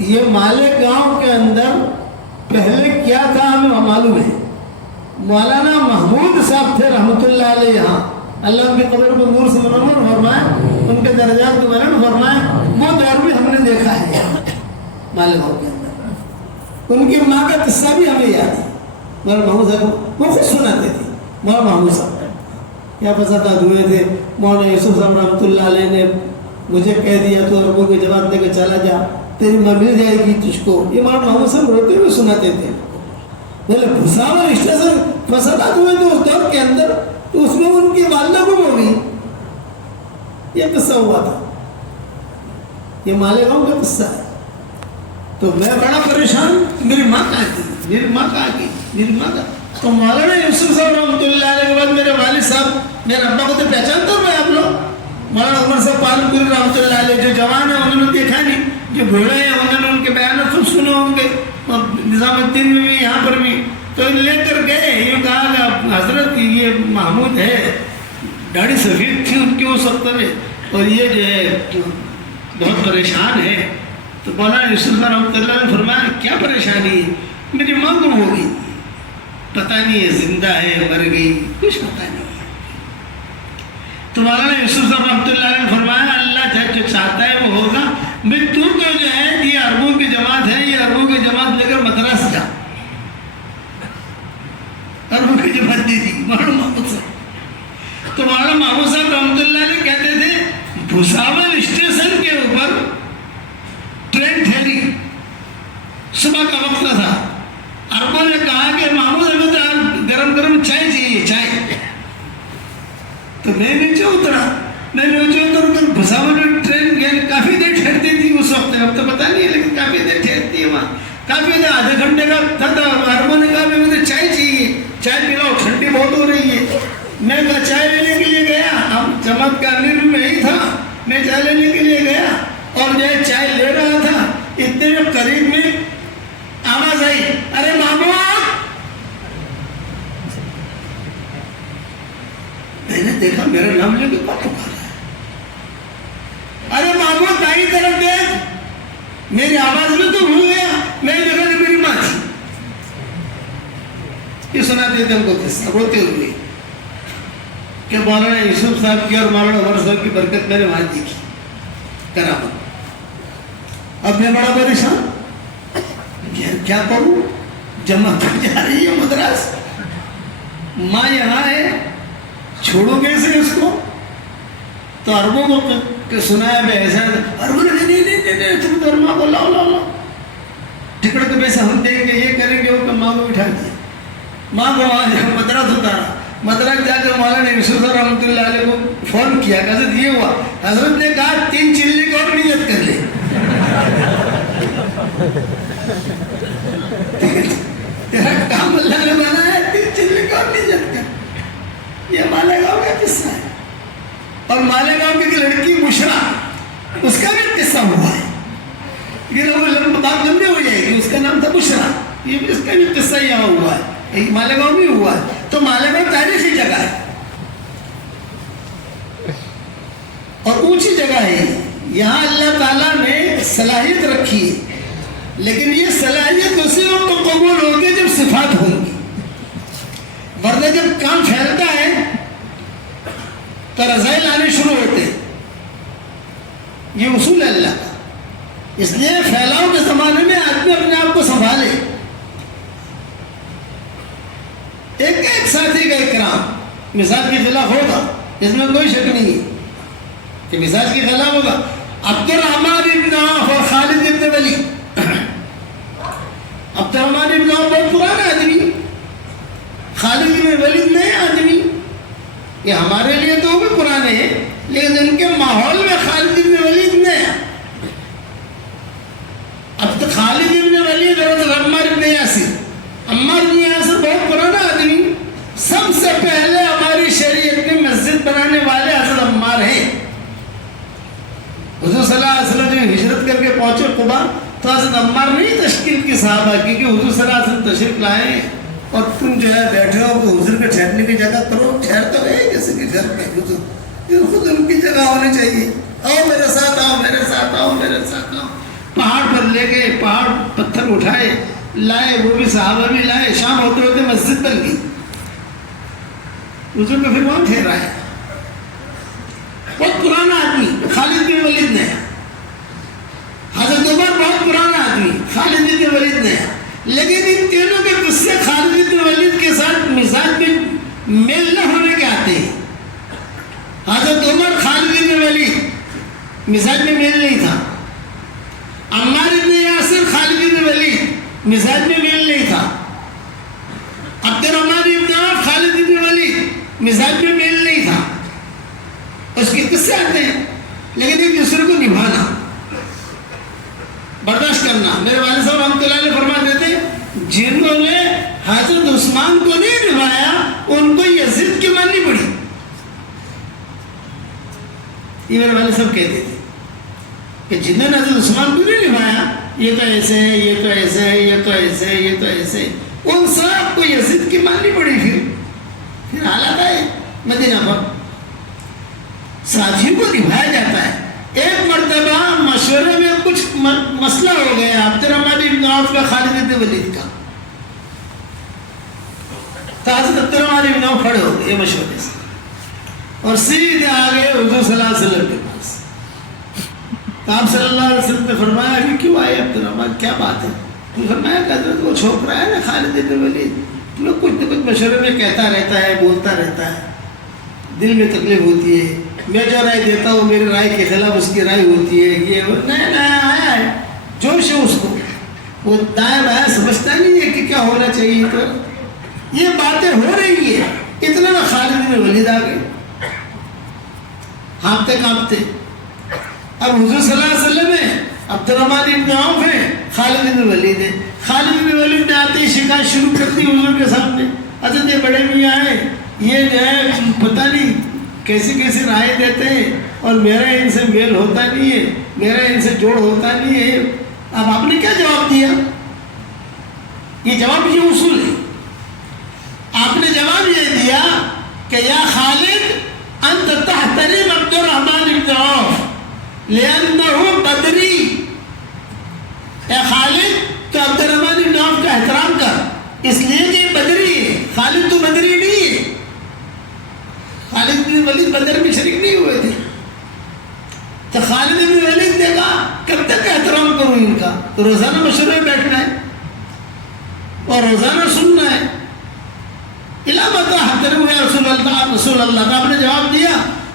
یہ مالے گاؤں کے اندر پہلے کیا تھا ہمیں معلوم ہے. مولانا محمود صاحب تھے رحمۃ اللہ علیہ، یہاں اللہ ان کی قبر کو نور سے منور فرمائے، ان کے درجات کو بلند فرمائے. وہ دور بھی ہم نے دیکھا ہے مالے گاؤں کے اندر. ان کی ماں کا قصہ بھی ہمیں یاد ہے. مولانا محمود صاحب وہ خود سناتے تھے. مولانا محمود صاحب کیا فسادات ہوئے تھے، مولانا یوسف صاحب رحمۃ اللہ علیہ نے مجھے کہہ دیا تو عربوں کے جواب دے کے چلا جا، تیری ماں مل جائے گی تجھ کو. یہ مولانا محمود صاحب روتے ہوئے سناتے تھے. بولے بھساور رشتے سے فسادات ہوئے تھے اس دور کے اندر، تو اس میں ان کی والدہ گم ہو گئی. یہ قصہ ہوا تھا، یہ مالیگاؤں کا قصہ ہے. تو میں بڑا پریشان، میری ماں کہاں تھی، میری ماں کہاں کی، میری ماں کا. تو مولانا یوسف صاحب رحمۃ اللہ علیہ کے بعد میرے والد صاحب، میرے ابا کو تو پہچانتا ہوں میں آپ لوگ، مولانا عمر صاحب پالنپوری رحمۃ اللہ علیہ، جو جوان ہیں انہوں نے دیکھا نہیں، جو بوڑھے ہیں انہوں نے ان کے بیانات خوب سنے ہوں گے، نظام الدین میں بھی، یہاں پر بھی. تو لے کر گئے، یہ کہا کہ حضرت یہ محمود ہے، داڑھی سفید تھی ان کی اس وقت میں، اور یہ جو ہے بہت پریشان ہے. تو مولانا یوسف رحمۃ اللہ نے فرمایا کیا پریشانی ہے؟ میری ماں گم ہو گئی، پتہ نہیں ہے زندہ ہے مر گئی، کچھ پتہ نہیں. تو مولانا یوسف صاحب رحمۃ اللہ نے فرمایا اللہ جو چاہتا ہے وہ ہوگا. میں تو جو ہے یہ عربوں کی جماعت ہے، یہ عربوں کی جماعت لے کر مدراس جا. عربوں کی جماعت دی تھی مولانا محمود صاحب. تو مولانا محمود صاحب رحمۃ اللہ علیہ کہتے تھے بھساول اسٹیشن کے اوپر ٹرین ٹھہری، صبح کا وقت تھا. عربوں نے کہا کہ محمود ہمیں تو گرم گرم چائے چاہیے، چائے. تو میں نیچے اترا، میں نیچے اتر کر بھساول میں ٹرین کافی دیر ٹھہرتی تھی اس وقت، اب تو پتہ نہیں ہے لیکن کافی دیر ٹھہرتی ہے وہاں. کافی دیر، آدھے گھنٹے کا تھا. عربوں نے کہا مجھے چائے چاہیے، چائے پلاؤ، ٹھنڈی بہت ہو رہی ہے. میں کہا چائے لینے کے لیے گیا، اب جماعت کا امیر میں ہی تھا، میں چائے لینے کے لیے گیا اور جو ہے چائے لے رہا تھا. اتنے میں قریب میں آواز آئی، ارے محمود. میں نے دیکھا میرا نام لے کے کون پکارا ہے. ارے محمود دائیں طرف دیکھ. میری آواز میں تو بھول گیا، میں نے دیکھا کہ میری ماں تھی. یہ سناتے تھے ہم کو قصہ روتے ہوئے کہ مولانا یوسف صاحب کی اور مولانا عمر صاحب کی برکت میں نے وہاں دیکھی کرامت. اب میں بڑا پریشان، کیا کروں؟ جمع جا رہی ہے مدراس، ماں یہاں ہے، چھوڑو کیسے اس کو؟ تو عربوں کو سنایا میں ایسا، عربوں نے نہیں تم تو ماں کو لاؤ لاؤ لاؤ، ٹکٹ کے پیسے ہم دیں گے، یہ کریں گے. وہ ماں کو بٹھا دیا، ماں کو وہاں مدراس اتارا. مدراس جا کے مولانا یوسف رحمۃ اللہ علیہ کو فون کیا کہ حضرت یہ ہوا. حضرت نے کہا 3 چلی کو اور نیت کر لے. تیرا کام اللہ نے بنایا ہے، 3 چلی کو اور نیت کر. یہ مالیگاؤں کا قصہ ہے. اور مالیگاؤں کی ایک لڑکی بشرا، اس کا بھی قصہ ہوا ہے. یہ بات لمبی ہو جائے گی. اس کا نام تھا بشرا، یہ اس کا بھی قصہ یہاں ہوا ہے، مالیگاؤں بھی ہوا ہے. تو مالیگاؤں تاریخی جگہ ہے اور اونچی جگہ ہے. یہاں اللہ تعالیٰ نے صلاحیت رکھی ہے، لیکن یہ صلاحیت اسی وقت تو قبول ہوگی جب صفات ہوں گی. ورنہ جب کام پھیلتا ہے تو رضائل آنے شروع ہوتے ہیں. یہ اصول ہے اللہ کا. اس لیے پھیلاؤ کے زمانے میں آدمی اپنے آپ کو سنبھالے. ایک ساتھی کا اکرام مزاج کے خلاف ہوگا، اس میں کوئی شک نہیں ہے کہ مزاج کے خلاف ہوگا. عبد الرحمن ابن عوف اور خالد ابن ولید. عبد الرحمن ابن عوف بہت پرانا آدمی، خالد ابن ولید نئے آدمی. یہ ہمارے لیے تو وہ بھی پرانے ہیں، لیکن ان کے ماحول میں خالد ابن ولید نیا. اب تو خالد ابن ولید اور عمار ابن یاسر. عمار ابن یاسر بہت پرانا آدمی، سب سے پہلے ہماری شریعت میں مسجد بنانے والے حضرت عمار ہیں. حضور صلی اللہ علیہ وسلم جب ہجرت کر کے پہنچے قبا تو حضرت عمار نہیں تشکیل کی صحابہ کی کہ حضور صلی اللہ علیہ وسلم تشریف لائے اور تم جو ہے بیٹھے ہو کہ حضور کے ٹھہرنے کی جگہ کرو. ٹھہرتے رہے کسی کے گھر میں، خود ان کی جگہ ہونی چاہیے. آؤ میرے ساتھ، آؤ میرے ساتھ، آؤ میرے ساتھ آؤ. پہاڑ پر لے گئے، پہاڑ پتھر اٹھائے لائے، وہ بھی صحابہ بھی لائے. شام ہوتے ہوتے مسجد بن گئی. حضور کا پھر وہاں ٹھہرا ہے. بہت پرانا آدمی خالد بن ولید نے. حضرت عمر بہت پرانا آدمی، خالد بن ولید نے. لیکن ان تینوں کے قصے خالد بن ولید کے ساتھ مزاج میں میل نہ ہونے کے آتے ہیں. حضرت عمر خالد بن ولید مزاج میں میل نہیں تھا. عمار بن یاسر خالد بن ولید مزاج میں میل نہیں تھا. عبد الرحمن بن عوف خالد بن ولید مزاج میں میل نہیں تھا. اس کے قصے آتے ہیں، لیکن ایک دوسرے کو نبھانا، برداشت کرنا. میرے والد صاحب رحمۃ اللہ علیہ فرما دیتے جنہوں نے حضرت عثمان کو نہیں نبھایا ان کو یزید کی ماننی پڑی. یہ میرے والد صاحب کہتے تھے کہ جنہوں نے حضرت عثمان کو نہیں نبھایا، یہ تو ایسے ہے، یہ تو ایسے ہے، یہ تو ایسے ہے، یہ تو ایسے ہے، ان سب کو یزید کی ماننی پڑی. پھر حالات آئے مدینہ پر ساتھیوں کو نبھایا جاتا ہے. ایک مرتبہ مشورے میں کچھ مسئلہ ہو گیا عبد الرحمن بن عوف کا خالد بن ولید کا. تو حضرت عبد الرحمن بن عوف کھڑے ہو گئے مشورے سے اور سیدھے آگے حضور صلی اللہ علیہ وسلم کے پاس. تو آپ صلی اللہ علیہ وسلم نے فرمایا کہ کیوں آئے عبد الرحمن، کیا بات ہے؟ تو فرمایا کہ حضرت وہ چھوک رہا ہے نا خالد بن ولید، تمہیں کچھ نہ کچھ مشورے میں کہتا رہتا ہے، بولتا رہتا ہے، دل میں تکلیف ہوتی ہے. میں جو رائے دیتا ہوں میری رائے کے خلاف اس کی رائے ہوتی ہے. یہ نیا نیا آیا ہے، جوش ہے اس کو، وہ دائیں بائیں سمجھتا نہیں ہے کہ کیا ہونا چاہیے. تو یہ باتیں ہو رہی ہے، اتنا میں خالد بن ولید آ گئے ہانپتے کانپتے. اب حضور صلی اللہ علیہ وسلم ہے، عبد الرحمن بن عوف ہے، خالد بن ولید ہے. خالد بن ولید نے آتے ہی شکایت شروع کر دی حضور کے سامنے. حضرت یہ بڑے میاں ہیں، یہ جو ہے پتہ نہیں کیسی کیسی رائے دیتے ہیں اور میرا ان سے میل ہوتا نہیں ہے، میرا ان سے جوڑ ہوتا نہیں ہے. اب آپ نے کیا جواب دیا؟ یہ جواب یہ اصول ہے. آپ نے جواب یہ دیا کہ یا خالد انت تحترم عبد الرحمن بن عوف لأنه بدری. اے خالد تو عبد الرحمن بن عوف کا احترام کر، اس لیے کہ یہ بدری ہے. خالد تو بدری نہیں ہے. خالد بن ولید بدر میں شریک نہیں ہوئے تھے. تو خالد بن ولید نے کہا کب تک احترام کروں ان کا؟ تو روزانہ مشورے میں بیٹھنا ہے اور روزانہ سننا ہے. علامت احترم یا رسول اللہ کا آپ نے جواب دیا.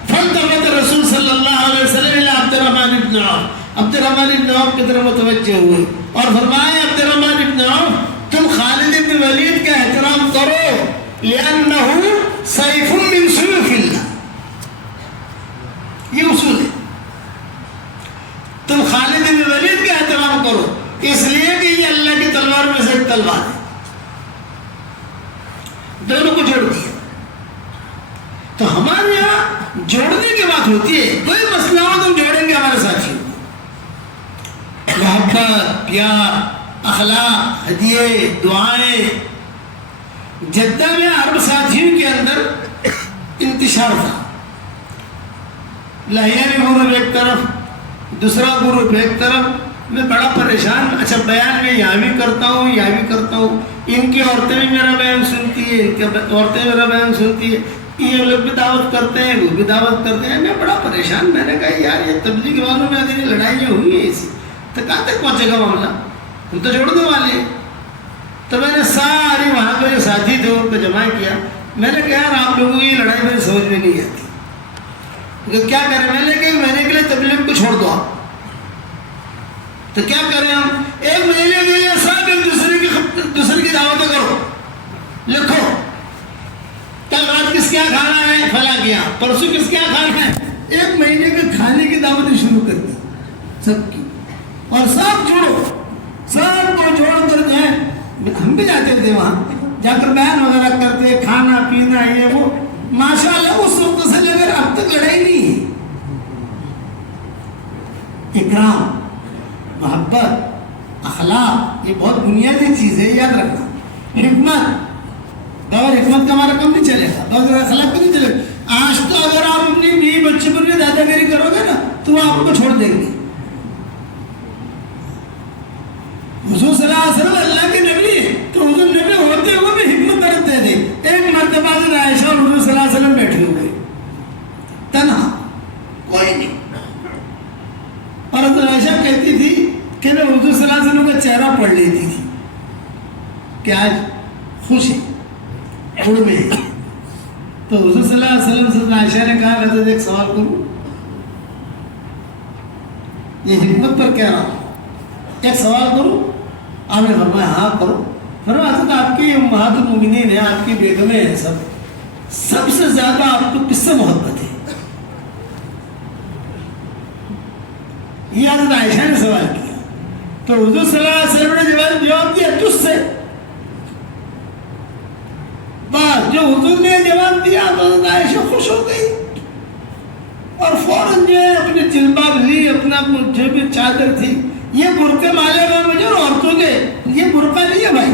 فالتفت رسول صلی اللہ علیہ وسلم الی عبد الرحمن بن عوف. عبد الرحمن بن عوف کی طرف متوجہ ہوئے اور فرمایا عبد الرحمن بن عوف تم خالد بن ولید کا احترام کرو لأنه سیف من سیوف اللہ. یہ اصول ہے. تم خالد بن ولید کا احترام کرو اس لیے کہ یہ اللہ کی تلوار میں سے ایک تلوار ہے. دونوں کو جوڑ دیا. تو ہمارے یہاں جوڑنے کی بات ہوتی ہے. کوئی مسئلہ ہو تو جوڑیں گے ہمارے ساتھیوں. محبت، پیار، اخلاق، ہدیے، دعائیں. جدہ میں عرب ساتھیوں کے اندر انتشار تھا. لہیاری گروپ ایک طرف، دوسرا گروپ ایک طرف. میں بڑا پریشان. اچھا بیان میں یہاں بھی کرتا ہوں، یہاں بھی کرتا ہوں. ان کی عورتیں بھی میرا بیان سنتی ہے، ان کی عورتیں میرا بیان سنتی ہے. یہ لوگ بھی دعوت کرتے ہیں، وہ بھی دعوت کرتے ہیں. میں بڑا پریشان. میں نے کہا یار یہ تبلیغ والوں میں اگر یہ لڑائیاں ہوئی ہیں ایسی تو کہاں تک پہنچے گا معاملہ، ہم تو جوڑنے والے ہیں. تو میں نے ساری وہاں پہ جو ساتھی تھے ان کو جمع کیا. میں نے کہا یار آپ لوگوں کی لڑائی میری سمجھ میں نہیں آتی، کیا کریں. میں نے کہا ایک مہینے کے لیے تبلیغ کو چھوڑ دو آپ. تو کیا کریں ہم؟ ایک مہینے کے لیے سب ایک دوسرے کی دعوتیں کرو، لکھو کل رات کس کیا کھانا ہے، فلاں کیا، پرسوں کس کیا کھانا ہے. ایک مہینے کے کھانے کی دعوتیں شروع کر دی سب کی، اور سب جوڑو، سب کو جوڑ کر جو ہے ہم بھی جاتے تھے وہاں جا کر بیان وغیرہ کرتے، کھانا پینا یہ وہ. ماشاءاللہ اس وقت سے لے کر اب تک لڑائی نہیں ہے. اکرام، محبت، اخلاق یہ بہت بنیادی چیز ہے، یاد رکھنا. حکمت، بغیر حکمت کا ہمارا کام نہیں چلے گا، بغیر اخلاق کا نہیں چلے گا. آج تو اگر آپ اپنی بیوی بچے پر بھی دادا گیری کرو گے نا تو وہ آپ کو چھوڑ دیں گے. حضور صلی اللہ علیہ وسلم اللہ کے نبی ہے، تو حضور نبی ہوتے ہوئے بھی حکمت برتتے تھے. ایک مرتبہ عائشہ اور حضور صلی اللہ علیہ وسلم بیٹھے ہوئے تنہا، کوئی نہیں، اور حضرت عائشہ کہتی تھی کہ میں حضور صلی اللہ علیہ وسلم کا چہرہ پڑھ لیتی تھی کہ آج خوش ہے، گڑ میں ہے. تو حضور صلی اللہ علیہ وسلم سے عائشہ نے کہا حضرت ایک سوال کروں، یہ حکمت پر کہہ رہا ہوں، ایک سوال کروں؟ آپ نے فرمایا ہاں کرو. فرمایا حضرت آپ کی امہات المومنین ہیں، آپ کی بیگمیں ہیں، سب سے زیادہ آپ کو کس سے محبت ہے؟ یہ حضرت عائشہ نے سوال کیا. تو حضور صلی اللہ علیہ وسلم نے جواب دیا تجھ سے. بس جو حضور نے جواب دیا تو حضرت عائشہ خوش ہو گئی اور فوراً جو ہے اپنی جلباب لی، اپنا جو بھی چادر تھی. یہ برقع مالے گا مجھے اور عورتوں کے، یہ برقع نہیں ہے بھائی،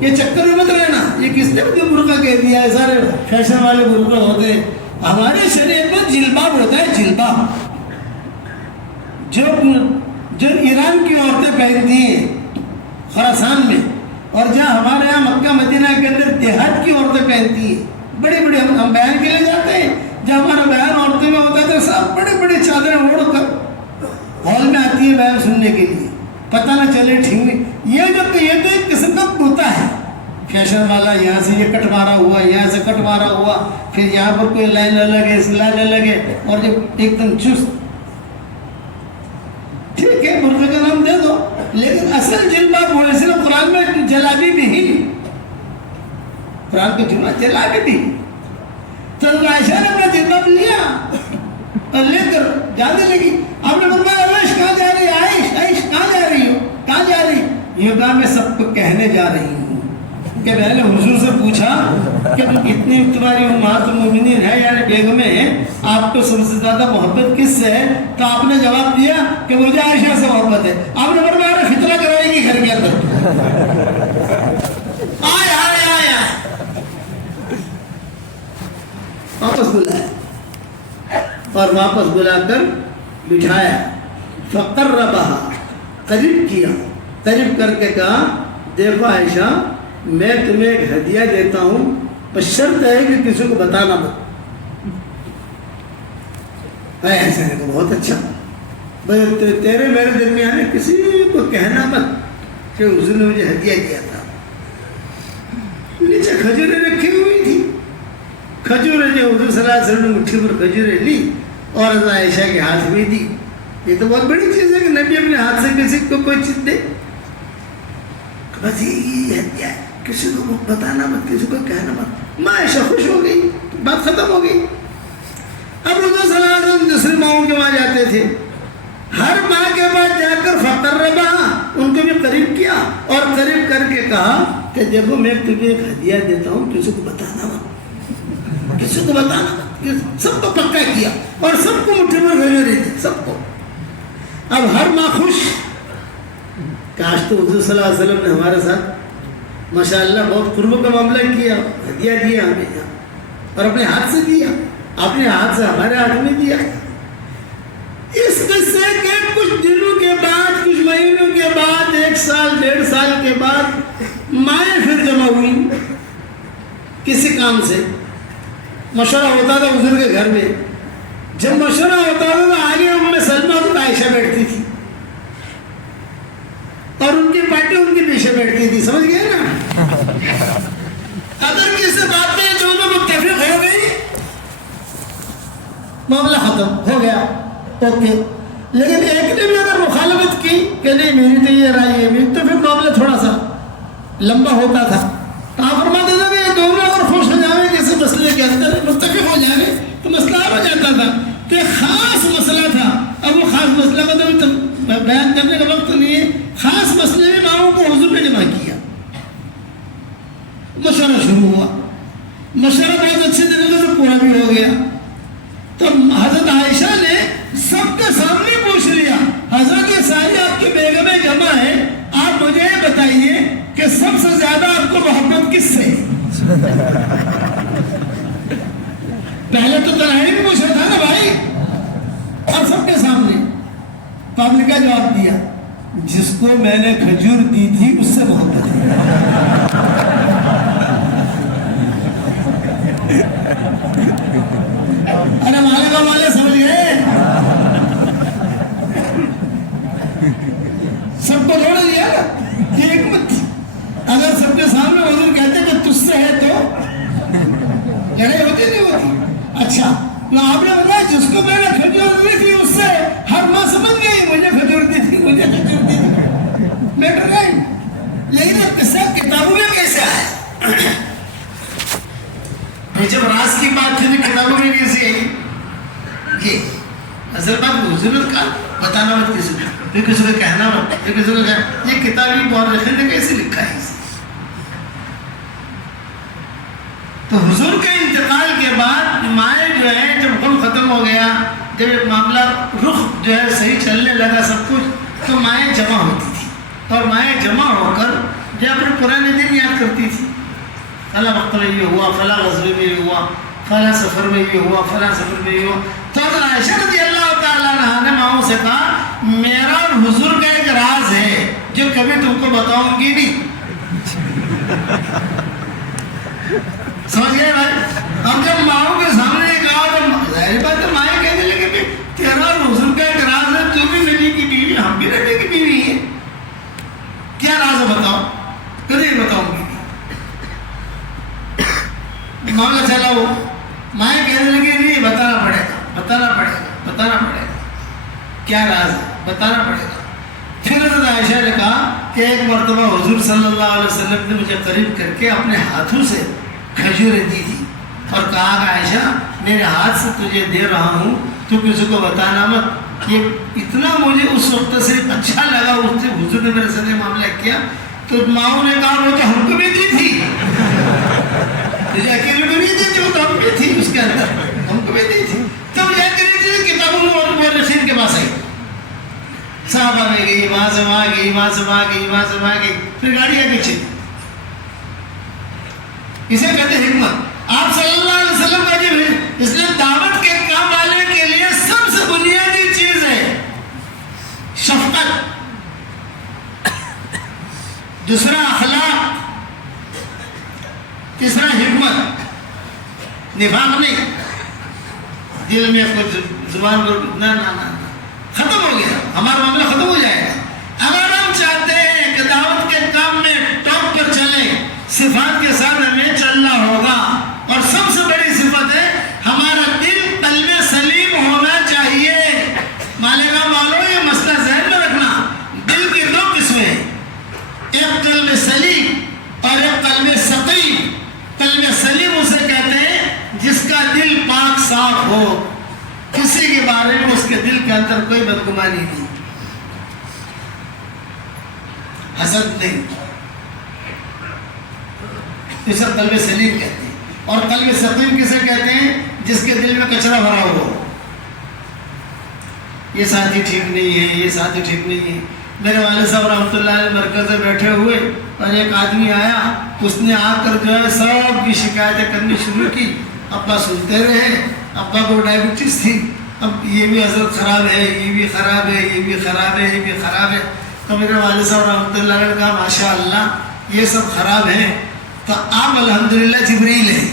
یہ چکر میں مت رہنا. یہ کس نے مجھے برقع کہہ دیا ہے؟ سارے فیشن والے برقع ہوتے ہیں. ہمارے شریعت میں جلباب ہوتا ہے، جلباب جو ایران کی عورتیں پہنتی ہیں خراسان میں، اور جہاں ہمارے یہاں مکہ مدینہ کے اندر دیہات کی عورتیں پہنتی ہیں. بڑی بڑی ہم بیان کے لیے جاتے ہیں، جب ہمارا بیان عورتوں میں ہوتا ہے تو سب بڑی بڑی چادریں اوڑھ کر ہال میں آتی ہے بیان سننے کے لیے، پتہ نہ چلے ٹھیک. یہ تو ایک قسم کا کرتا ہے فیشن والا، یہاں سے یہ کٹ مارا ہوا، یہاں سے کٹ مارا ہوا، پھر یہاں پر کوئی لائن نہ لگے، لائن نہ لگے، اور جب ایک دم چست. ٹھیک ہے برقع کا نام دے دو، لیکن اصل جلباب ہونے سے قرآن میں جلابی بھی ہی، قرآن کا جملہ جلابی بھی. تو عائشہ نے اپنا جلباب لیا اور لے کر جانے لگی. آپ نے فرمایا عائش کہاں جا رہی ہے؟ عائش کہاں جا رہی ہو؟ کہاں جا رہی؟ یہ کہا میں سب کو کہنے جا رہی ہوں. کہ میں نے حضور سے پوچھا کہ اتنی تمہاری امہات المومنین ہے یعنی بیگمیں ہیں، آپ کو سب سے زیادہ محبت کس سے ہے؟ تو آپ نے جواب دیا کہ مجھے عائشہ سے محبت ہے. آپ نے فرمایا فتنہ کرائے گی گھر کے اندر. آیا واپس بلایا اور واپس بلا کر بٹھایا. فقربها، قریب کیا، قریب کر کے کہا دیکھو عائشہ میں تمہیں ایک ہدیہ دیتا ہوں، بس شرط ہے کہ کسی کو بتانا مت. ایسے نے کہا بہت اچھا، تیرے میرے درمیان کسی کو کہنا مت کہ اس نے مجھے ہدیہ دیا تھا. نیچے کھجوریں رکھی ہوئی تھی، کھجوریں جو حضور صلی اللہ علیہ وسلم نے مٹھی پر کھجوریں لی اور حضرت عائشہ کے ہاتھ میں دی. یہ تو بہت بڑی چیز ہے کہ نبی اپنے ہاتھ سے کسی کو کوئی چیز دے. بس یہ ہدیہ ہے، کسی کو بتانا مت، کسی کو کہنا مت. ماں عائشہ خوش ہو گئی، بات ختم ہو گئی. اب حضور صلی اللہ علیہ وسلم دوسری ماؤں کے وہاں جاتے تھے، ہر ماں کے بعد جا کر فقربا ان کو بھی قریب کیا اور قریب کر کے کہا کہ دیکھو میں تمہیں ایک ہدیہ دیتا ہوں، کسی کو بتانا مت، کسی کو بتانا مت. سب کو پکا کیا اور سب کو مٹھی میں بھیجے رہی تھی، سب کو. اب ہر ماں خوش. کاش تو حضور صلی اللہ علیہ وسلم نے ہمارے ساتھ ماشاءاللہ بہت قرب کا معاملہ کیا، ہدیہ دیا ہمیں اور اپنے ہاتھ سے دیا، اپنے ہاتھ سے ہمارے ہاتھ میں دیا. اس قصے کے کچھ دنوں کے بعد، کچھ مہینوں کے بعد، 1 سال 1.5 سال کے بعد مائیں پھر جمع ہوئی کسی کام سے. مشورہ ہوتا تھا حضور کے گھر میں. جب مشورہ ہوتا تھا تو آگے ام سلمہ اور عائشہ بیٹھتی تھی اور ان کی پارٹی ان کے پیچھے بیٹھتی تھی. سمجھ گئے نا؟ اگر کسی بات میں دونوں متفق ہو گئی معاملہ ختم ہو گیا، اوکے. لیکن ایک نے بھی اگر مخالفت کی کہ نہیں میری تو یہ رائے ہے تو پھر معاملہ تھوڑا سا لمبا ہوتا تھا. تو آپ فرماتے تھے کہ یہ دونوں اگر خوش ہو جائیں کسی مسئلے کے اندر متفق ہو جائیں تو مسئلہ ہو جاتا تھا. تو ایک خاص مسئلہ تھا. اب وہ خاص مسئلہ کا تو بیان کرنے کا وقت نہیں ہے. خاص مسئلے میں ماؤں کو حضور نے جمع کیا، مشورہ شروع ہوا. مشورہ بہت اچھے طریقے سے پورا بھی ہو گیا. تو حضرت عائشہ نے سب کے سامنے پوچھ لیا، حضرت ساری آپ کی بیگمیں جمع ہے، آپ مجھے یہ بتائیے کہ سب سے زیادہ آپ کو محبت کس سے؟ پہلے تو تنہائی میں پوچھا تھا نا بھائی، اور سب کے سامنے. تو آپ نے کیا جواب دیا؟ جس کو میں نے کھجور دی تھی اس سے محبت ہے. ارے مالے کا مالے سمجھ گئے؟ سب کو چھوڑ دیا نا یہ حکمت. اگر سب کے سامنے حضور کہتے کہ تجھ سے ہے تو لڑائی ہوتی نہیں ہوتی. اچھا تو آپ نے بتایا جس کو میں نے کھجور دی تھی اس سے ہر ماں سمجھ گئی مجھے کھجور دی تھی مجھے کھجور دی تھی. میٹر نہیں. لیکن اب قصہ کتابوں میں کیسے آیا؟ جب راز کی بات تھی کتابوں میں کیسے آئی؟ یہ اصل بات حضور کا بتانا مت کسی کو، پھر کسی کو کہنا مت، پھر کسی کو کہنا یہ کتابی مورخین نے کیسے لکھا ہے اسے. تو حضور کے انتقال کے بعد مائیں جو ہے جب غم ختم ہو گیا، جب ایک معاملہ رخ جو ہے صحیح چلنے لگا سب کچھ، تو مائیں جمع ہوتی تھی اور مائیں جمع ہو کر جو اپنے پرانے دن یاد کرتی تھی. فلاں وقت میں یہ ہوا، فلاں غزوے میں یہ ہوا، فلاں سفر میں یہ ہوا، فلاں سفر میں یہ ہوا. تو حضرت عائشہ رضی اللہ تعالیٰ عنہا نے ماؤں سے کہا میرا اور حضور کا ایک راز ہے جو کبھی تم کو بتاؤں گی نہیں. سمجھ گئے بھائی؟ اب جب ماؤں کے سامنے کہا تو ظاہر بات ہے مائیں کہنے لگے کہ تیرا اور حضور کا ایک راز ہے، تو بھی نبی کی بیوی ہم بھی نبی کی بیوی ہیں، کیا راز ہے بتاؤ؟ کبھی بتاؤں گی. معاملہ چلا وہ مائیں کہنے لگی نہیں بتانا پڑے گا بتانا پڑے گا بتانا پڑے گا. کیا راز ہے؟ بتانا پڑے گا. پھر حضرت عائشہ نے کہا کہ ایک مرتبہ حضور صلی اللہ علیہ وسلم نے مجھے قریب کر کے اپنے ہاتھوں سے کھجوریں دی تھی اور کہا کہ عائشہ میرے ہاتھ سے تجھے دے رہا ہوں تو کسی کو بتانا مت. یہ اتنا مجھے اس وقت سے اچھا لگا اس سے حضور نے میرے ساتھ معاملہ کیا. تو ماؤں نے کہا وہ تو ہم کو بھی دی تھی، تجھے اکیلے کو نہیں دی تھی، وہ تو ہم بھی تھی اس کے اندر، ہم کو بھی دی تھی. تب جا کر کتابوں میں اور مورخین کے پاس آئی، صحابہ میں گئی، وہاں سے وہاں گئی، وہاں سے وہاں گئی، وہاں سے وہاں گئی، پھر گاڑی آگے چلی. اسے کہتے ہیں حکمت. آپ صلی اللہ علیہ وسلم کا جو ہے اس لیے دعوت کے کام والے کے لیے سب سے بنیادی چیز ہے شفقت، دوسرا اخلاق، تیسرا حکمت. نفاق نہیں، دل میں کوئی زبان پر نہ ختم ہو گیا، ہمارا معاملہ ختم ہو جائے گا. اگر ہم چاہتے ہیں کہ دعوت کے کام میں ٹاپ پر چلیں، صفات کے ساتھ ہمیں چلنا ہوگا. اور سب سے بڑی صفت ہے ہمارا دل قلب سلیم ہونا چاہیے. مالے مالو یہ مسئلہ ذہن میں رکھنا. دل کی دو قسمیں ہیں، ایک قلب سلیم اور ایک قلب سقیم. قلب سلیم اسے کہتے ہیں جس کا دل پاک صاف ہو، کسی کے بارے میں اس کے دل کے اندر کوئی بدگمانی نہیں، حسد نہیں. اسے قلب سلیم کہتے ہیں. اور قلب سقیم کسے کہتے ہیں؟ جس کے دل میں کچرا بھرا ہو، یہ ساتھی ٹھیک نہیں ہے، یہ ساتھی ٹھیک نہیں ہے. میرے والد صاحب رحمۃ اللہ علیہ مرکز میں بیٹھے ہوئے اور ایک آدمی آیا، اس نے آ کر جو ہے سب کی شکایتیں کرنی شروع کی. ابا سنتے رہے، ابا کو ڈائبٹیز تھی، اب یہ بھی حضرت خراب ہے، یہ بھی خراب ہے، یہ بھی خراب ہے، یہ بھی خراب ہے. تو میرے والد صاحب رحمۃ اللہ علیہ نے کہا ماشاء اللہ یہ سب خراب ہیں تو آپ الحمدللہ جبریل ہیں.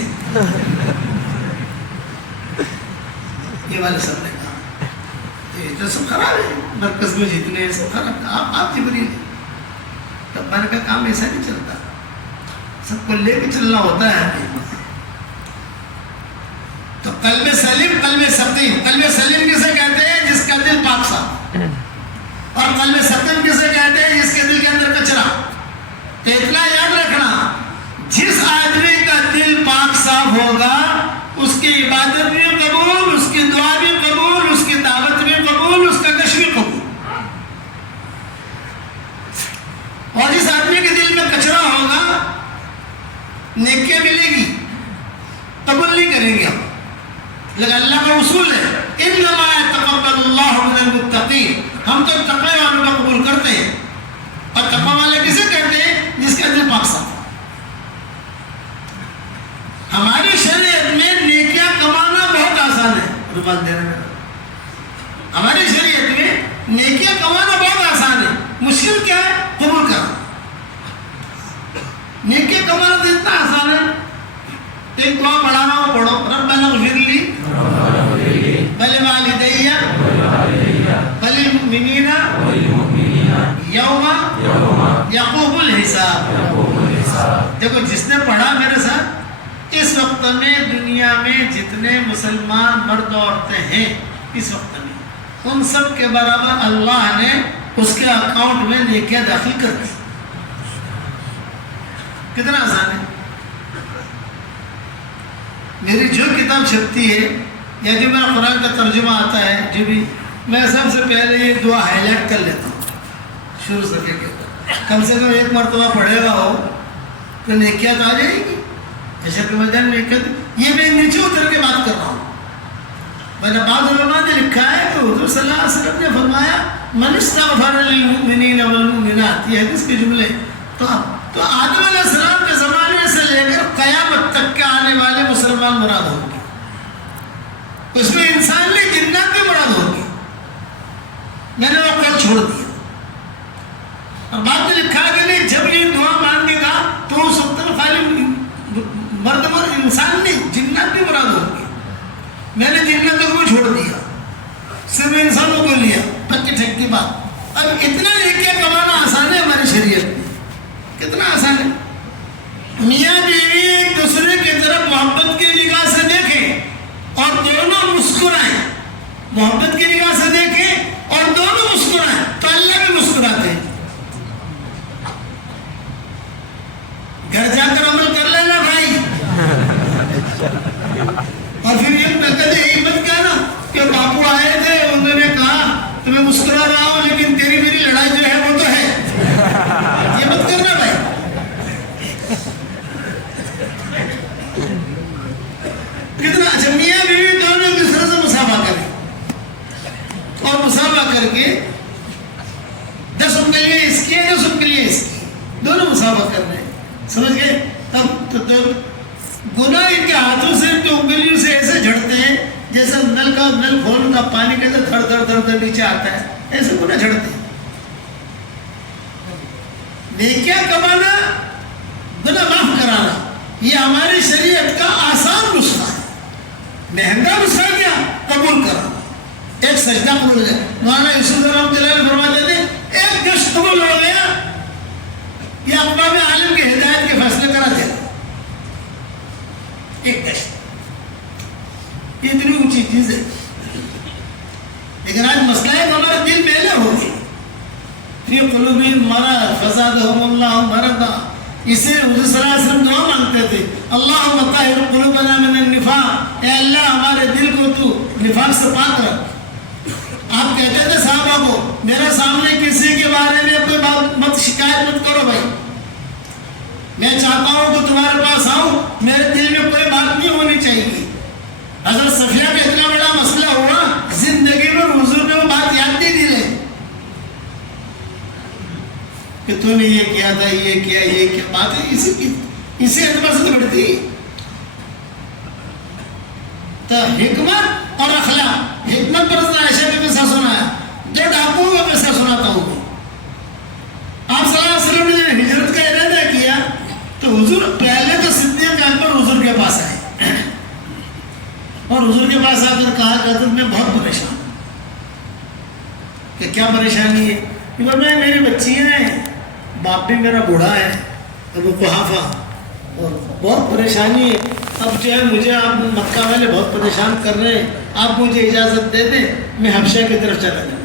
مکے والے سب نے کہا یہ تو سب خراب ہے، مرکز میں جتنے ہیں سب خراب ہے، آپ جبریل۔ تب میں نے کہا کام ایسا نہیں چلتا، سب کو لے کے چلنا ہوتا ہے ہمیں۔ تو قلب سلیم، قلب سقیم، قلب سلیم کسے کہتے ہیں؟ جس کا دل پاک صاف، اور قلب سقیم کسے کہتے ہیں؟ جس کے دل کے اندر کچرا۔ تو اتنا یاد رکھنا، جس آدمی کا دل پاک صاف ہوگا اس کی عبادت بھی قبول، اس کی دعا بھی قبول، اس کی دعوت بھی قبول، اس کا کش بھی قبول۔ اور جس آدمی کے دل میں کچرا ہوگا نیکیاں ملے گی قبول نہیں کریں گے ہم، لیکن اللہ کا اصول ہے انما يتقبل اللہ من المتقین، ہم تو تقوی والوں کا قبول کرتے ہیں۔ اور تقوی والے کسے کہتے ہیں؟ جس کا دل پاک صاف۔ ہماری شریعت میں نیکیاں کمانا بہت آسان ہے، روبان دینے میں ہماری شریعت میں نیکیاں کمانا بہت آسان ہے، مشکل کیا ہے؟ قبول کرنا۔ نیکیاں کمانا تو اتنا آسان ہے، ایک دعا پڑھانا ہو پڑھو، ربنا اغفر لی ولوالدی وللمؤمنین یوم یقوم الحساب۔ دیکھو جس نے پڑھا میرے ساتھ، اس وقت میں دنیا میں جتنے مسلمان مرد عورتیں ہیں اس وقت میں، ان سب کے برابر اللہ نے اس کے اکاؤنٹ میں نیکیاں داخل کر دی۔ کتنا آسان ہے۔ میری جو کتاب چھپتی ہے یا جو میرا قرآن کا ترجمہ آتا ہے، جو بھی، میں سب سے پہلے یہ دعا ہائی لائٹ کر لیتا ہوں شروع سے لے کے، کم سے کم ایک مرتبہ پڑھے گا ہو تو نیکیاں تو آ جائے گی۔ ایسا کہ مجھے نیکیاں، یہ میں نیچے اتر کے بات کر رہا ہوں۔ میں نے بعض علماء نے لکھا ہے کہ حضور صلی اللہ علیہ وسلم نے فرمایا من استغفر للمؤمنین والمؤمنات، یہ حدیث کے جملے۔ تو آدم علیہ السلام کے زمانے سے لے کر قیامت تک کے آنے والے مسلمان مراد ہوں گے، اس میں انسان نے جنات بھی مراد ہوں گے۔ میں نے وہ کل چھوڑ دیا، اور بعد میں لکھا کہ نہیں، جب یہ دعا مانگے گا تو اس وقت خالی مرد انسان نہیں، جنات بھی مراد ہوں گے۔ میں نے جناتوں کو چھوڑ دیا، صرف انسانوں کو لیا، پکی ٹھیک بات۔ اب اتنا نیکیاں کمانا آسان ہے ہماری شریعت میں، کتنا آسان ہے۔ میاں بیوی ایک دوسرے کی طرف محبت کی نگاہ سے دیکھیں اور دونوں مسکرائیں، محبت کی نگاہ سے دیکھیں اور دونوں مسکرائیں تو اللہ بھی مسکراتے ہیں۔ گھر جا کر عمل کر لینا بھائی، اور پھر یہ کہتے ہیں مت کہنا کہ باپو آئے تھے انہوں نے کہا تو میں مسکرا رہا ہوں لیکن تیری میری لڑائی جو ہے وہ تو ہے، یہ مت کرنا بھائی۔ کتنا اچھا، میاں بیوی دونوں ایک دوسرے سے مسافہ کریں، اور مسافہ کر کے 10 انگلیاں اس کی 10 انگلیاں اس کی، دونوں مسافہ کر رہے ہیں، سمجھ گئے؟ تب تو گناہ ان کے ہاتھوں سے، ان کے انگلیوں سے ایسے جھڑتے ہیں جیسے نل کھولوں کا پانی کے اندر تھر تھر تھر تھر نیچے آتا ہے، ایسے گناہ جھڑتے ہیں۔ نیکیاں کمانا، گناہ معاف کرانا، یہ ہماری شریعت کا آسان نسخہ ہے۔ مہنگا نسخہ کیا؟ قبول کرانا، ایک سجدہ قبول ہو جائے۔ مولانا یوسف رحمۃ اللہ علیہ فرماتے تھے ایک گشت قبول ہو گیا، یہ اقوام عالم کی ہدایت کے فیصلے کرا دے گا۔ ایک گشت، یہ اتنی اونچی چیز ہے، لیکن آج مسئلہ ہے کہ ہمارے دل میلے ہو گئے، فی قلوبہم مرض فزادہم اللہ مرضا۔ اسے حضور صلی اللہ علیہ وسلم دعا مانگتے تھے، اللہم طہر قلوبنا من النفاق، اے اللہ ہمارے دل کو تو نفاق سے پاک رکھ۔ آپ کہتے تھے صحابہ کو میرے سامنے کسی کے بارے میں کوئی بات مت، شکایت مت کرو بھائی، میں چاہتا ہوں کہ تمہارے پاس آؤں، میرے دل میں کوئی بات نہیں ہونی چاہیے۔ حضرت صفیہ کا اتنا بڑا مسئلہ ہوا، زندگی میں حضور نے وہ بات یاد نہیں دلائی کہ تو نے یہ کیا تھا، یہ کیا بات ہے، اسی اعتبار سے تو بڑھتی ہے۔ تو حکمت اور اخلاق، حکمت پر عائشہ کا قصہ سنایا، جو ڈاکوؤں کا قصہ سناتا ہوں میں۔ آپ صلی اللہ علیہ وسلم نے جب ہجرت کا ارادہ کیا تو حضور پہلے تو صدیق اکبر حضور کے پاس آئے، اور حضور کے پاس آ کر کہا کہ حضرت میں کہ کیا پریشانی ہے؟ کہ میں میری بچیاں ہیں، باپ بھی میرا بوڑھا ہے ابو قحافہ، اور بہت پریشانی ہے، اب جو ہے مجھے آپ مکہ والے بہت پریشان کر رہے ہیں، آپ مجھے اجازت دے دیں میں حبشہ کی طرف چلا جاؤں۔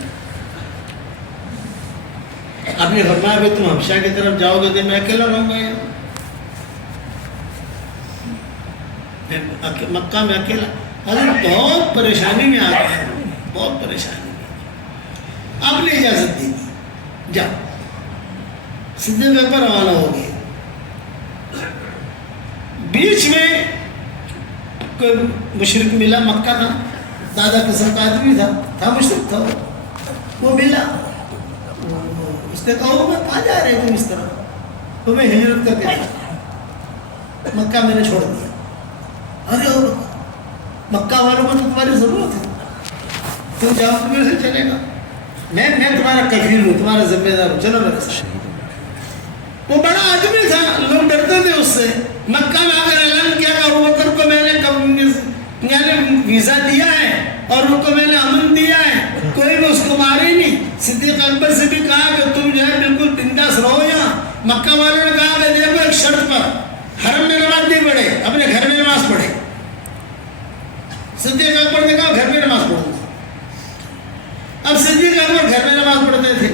آپ نے فرمایا بھی تم حبشہ کی طرف جاؤ گے تو میں اکیلا رہوں گا یہاں، مکہ میں اکیلا؟ حضرت بہت پریشانی میں آ گیا، بہت پریشانی میں، آپ نے اجازت دے دی جاؤ۔ صدیق اکبر روانہ ہو گئے، بیچ میں کوئی مشرک ملا مکہ کا، دادا قسم کا آدمی تھا مشرک تھا، وہ ملا، اس نے کہا میں کہاں جا رہے تم اس طرح؟ تو میں ہجرت کر کے مکہ میں نے چھوڑ دیا۔ ارے مکہ والوں کو تو تمہاری ضرورت ہے، تم جاؤ تو میرے سے چلے گا، میں تمہارا کفیل ہوں، تمہارا ذمہ دار ہوں، چلو میرے ساتھ۔ وہ بڑا آدمی تھا، لوگ ڈرتے تھے اس سے۔ مکہ میں آ کر اعلان کیا کہ ابو بکر کو میں نے ویزا دیا ہے اور ان کو میں نے امن دیا ہے، کوئی بھی اس کو مارے نہیں۔ صدیق اکبر سے بھی کہا کہ تم جو ہے بالکل بنداس رہو یہاں۔ مکہ والوں نے کہا کہ دیکھو ایک شرط پر، حرم میں نماز نہیں پڑھے، اپنے گھر میں نماز پڑھے۔ صدیق اکبر نے کہا گھر میں نماز پڑھوں گا۔ اب صدیق اکبر گھر میں نماز پڑھتے تھے،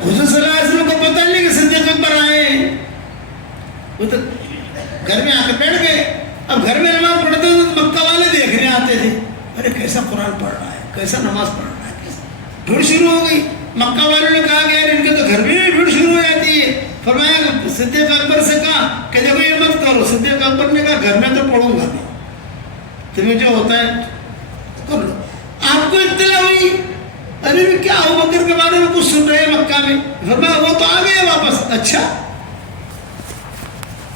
حضور صلی اللہ علیہ وسلم کو پتہ نہیں کہ صدیق اکبر آئے ہیں، وہ تو گھر میں آ کے بیٹھ گئے۔ اب گھر میں نماز پڑھتے تھے تو مکہ والے دیکھنے آتے تھے، ارے کیسا قرآن پڑھ رہا ہے، کیسا نماز پڑھ رہا ہے، بھیڑ شروع ہو گئی۔ مکہ والوں نے کہا کہ یار ان کے تو گھر میں بھی بھیڑ شروع ہو جاتی ہے۔ فرمایا صدیق اکبر سے کہا کہ دیکھو یہ مت کرو۔ صدیق اکبر نے کہا گھر میں تو پڑھوں گا میں، تمہیں جو ہوتا ہے کر لو۔ آپ کو اطلاع ہوئی ارے کیا ابو بکر کے بارے میں کچھ سن رہے ہیں مکہ میں؟ فرمایا وہ تو آ گئے واپس۔ اچھا،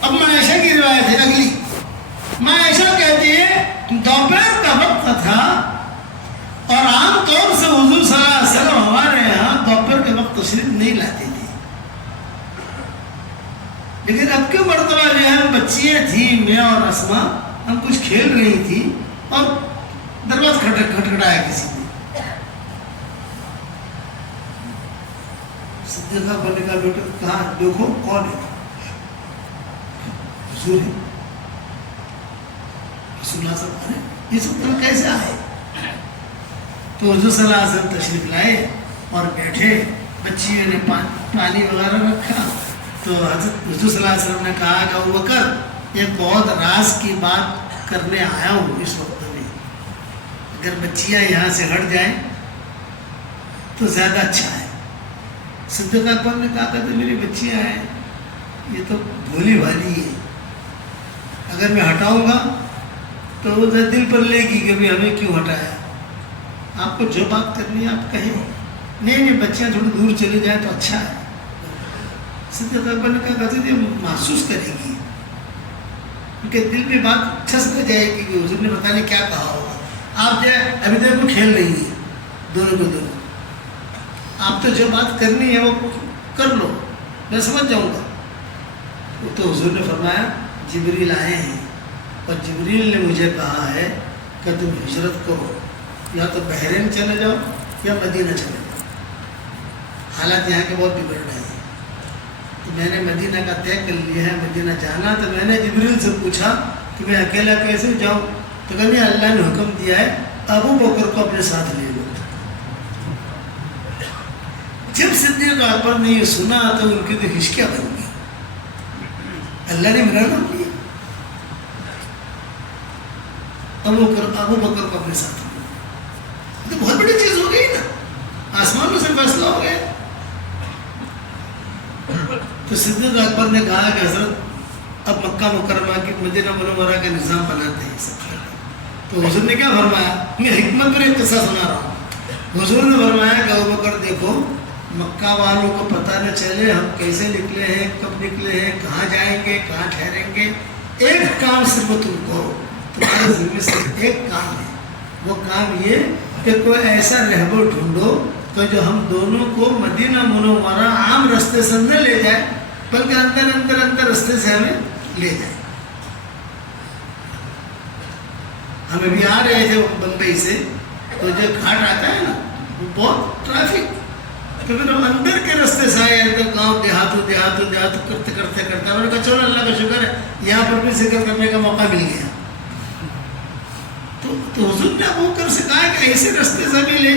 اب معائشہ کی روایت ہے اگلی۔ معائشہ کہتی ہے دوپہر کا وقت تھا اور عام طور سے حضور صلی اللہ علیہ وسلم ہمارے یہاں دوپہر کے وقت تشریف نہیں لاتے تھے، لیکن اب کی مرتبہ جو ہے بچیاں تھیں، میں اور اسما، ہم کچھ کھیل رہی تھی اور دروازہ کھٹکھٹایا کسی نے۔ صدیقہ بولنے کا بیٹا کہاں دیکھو کون ہے؟ حضور ہے۔ رسول اللہ صلی اللہ علیہ وسلم یہ سب طرح کیسے آئے؟ تو حضور صلی اللہ علیہ وسلم تشریف لائے اور بیٹھے، بچیوں نے پانی وغیرہ رکھا، تو حضور صلی اللہ علیہ وسلم نے کہا کہ ابو بکر ایک بہت راز کی بات کرنے آیا ہوں اس وقت میں، اگر بچیاں یہاں سے ہٹ جائیں تو زیادہ اچھا ہے۔ صدیق اکبر نے کہا کہ میری بچیاں ہیں، یہ تو بھولی بھالی ہے، اگر میں ہٹاؤں گا تو وہ دل پر لے گی کہ بھی ہمیں کیوں ہٹایا، آپ کو جو بات کرنی ہے آپ کہیں، نہیں بچیاں تھوڑی دور چلی جائیں تو اچھا ہے۔ صدیق اکبر نے کہا کہ یہ محسوس کرے گی، ان کے دل میں بات ٹھس کر جائے گی کہ حضور نے پتہ نہیں کیا کہا ہوگا۔ آپ جو ہے ابھی دیکھو کھیل رہی ہیں دونوں کو دونوں، آپ تو جو بات کرنی ہے وہ کر لو، میں سمجھ جاؤں گا۔ وہ تو حضور نے فرمایا جبریل آئے ہیں اور جبریل نے مجھے کہا ہے کہ تم ہجرت کرو، یا تو بحرین چلے جاؤ یا مدینہ چلے جاؤ، حالات یہاں کے بہت بگڑ رہے ہیں، تو میں نے مدینہ کا طے کر لیا ہے، مدینہ جانا۔ تو میں نے جبریل سے پوچھا کہ میں اکیلا کیسے جاؤں؟ تو کہا اللہ نے حکم دیا ہے ابو بکر کو اپنے ساتھ لے لو۔ جب صدیق اکبر نے یہ سنا تو ان کی تو ہچکیاں بن گئی، اللہ نے میرا نام لیا، ابو بکر کو اپنے ساتھ لیا، تو بہت بڑی چیز ہو گئی نا، آسمانوں سے فیصلہ ہو گیا۔ تو صدیق اکبر نے کہا کہ حضرت اب مکہ مکرمہ کی مدینہ منورہ کا نظام بناتے ہیں سب۔ تو حضور نے کیا فرمایا؟ میں حکمت پر ایک قصہ سنا رہا ہوں۔ حضور نے فرمایا کہ ابو بکر دیکھو مکہ والوں کو پتہ نہ چلے ہم کیسے نکلے ہیں، کب نکلے ہیں، کہاں جائیں گے، کہاں ٹھہریں گے، ایک کام صرف تم کرو، تمہارے ذمہ سے ایک کام ہے، وہ کام یہ کہ کوئی ایسا رہبر ڈھونڈو کہ جو ہم دونوں کو مدینہ منورہ عام رستے سے نہ لے جائے بلکہ اندر رستے سے ہمیں لے جائے۔ ہم ابھی آ رہے تھے بمبئی سے، تو جو گھاٹ آتا ہے نا بہت ٹریفک. تو پھر ہم اندر کے راستے سے آئے, اندر گاؤں دیہاتوں کرتے ہم نے کہا چلو اللہ کا شکر ہے یہاں پر بھی ذکر کرنے کا موقع مل گیا. تو حضور نے ابو بکر سے کہا کہ ایسے راستے سے بھی لے جائے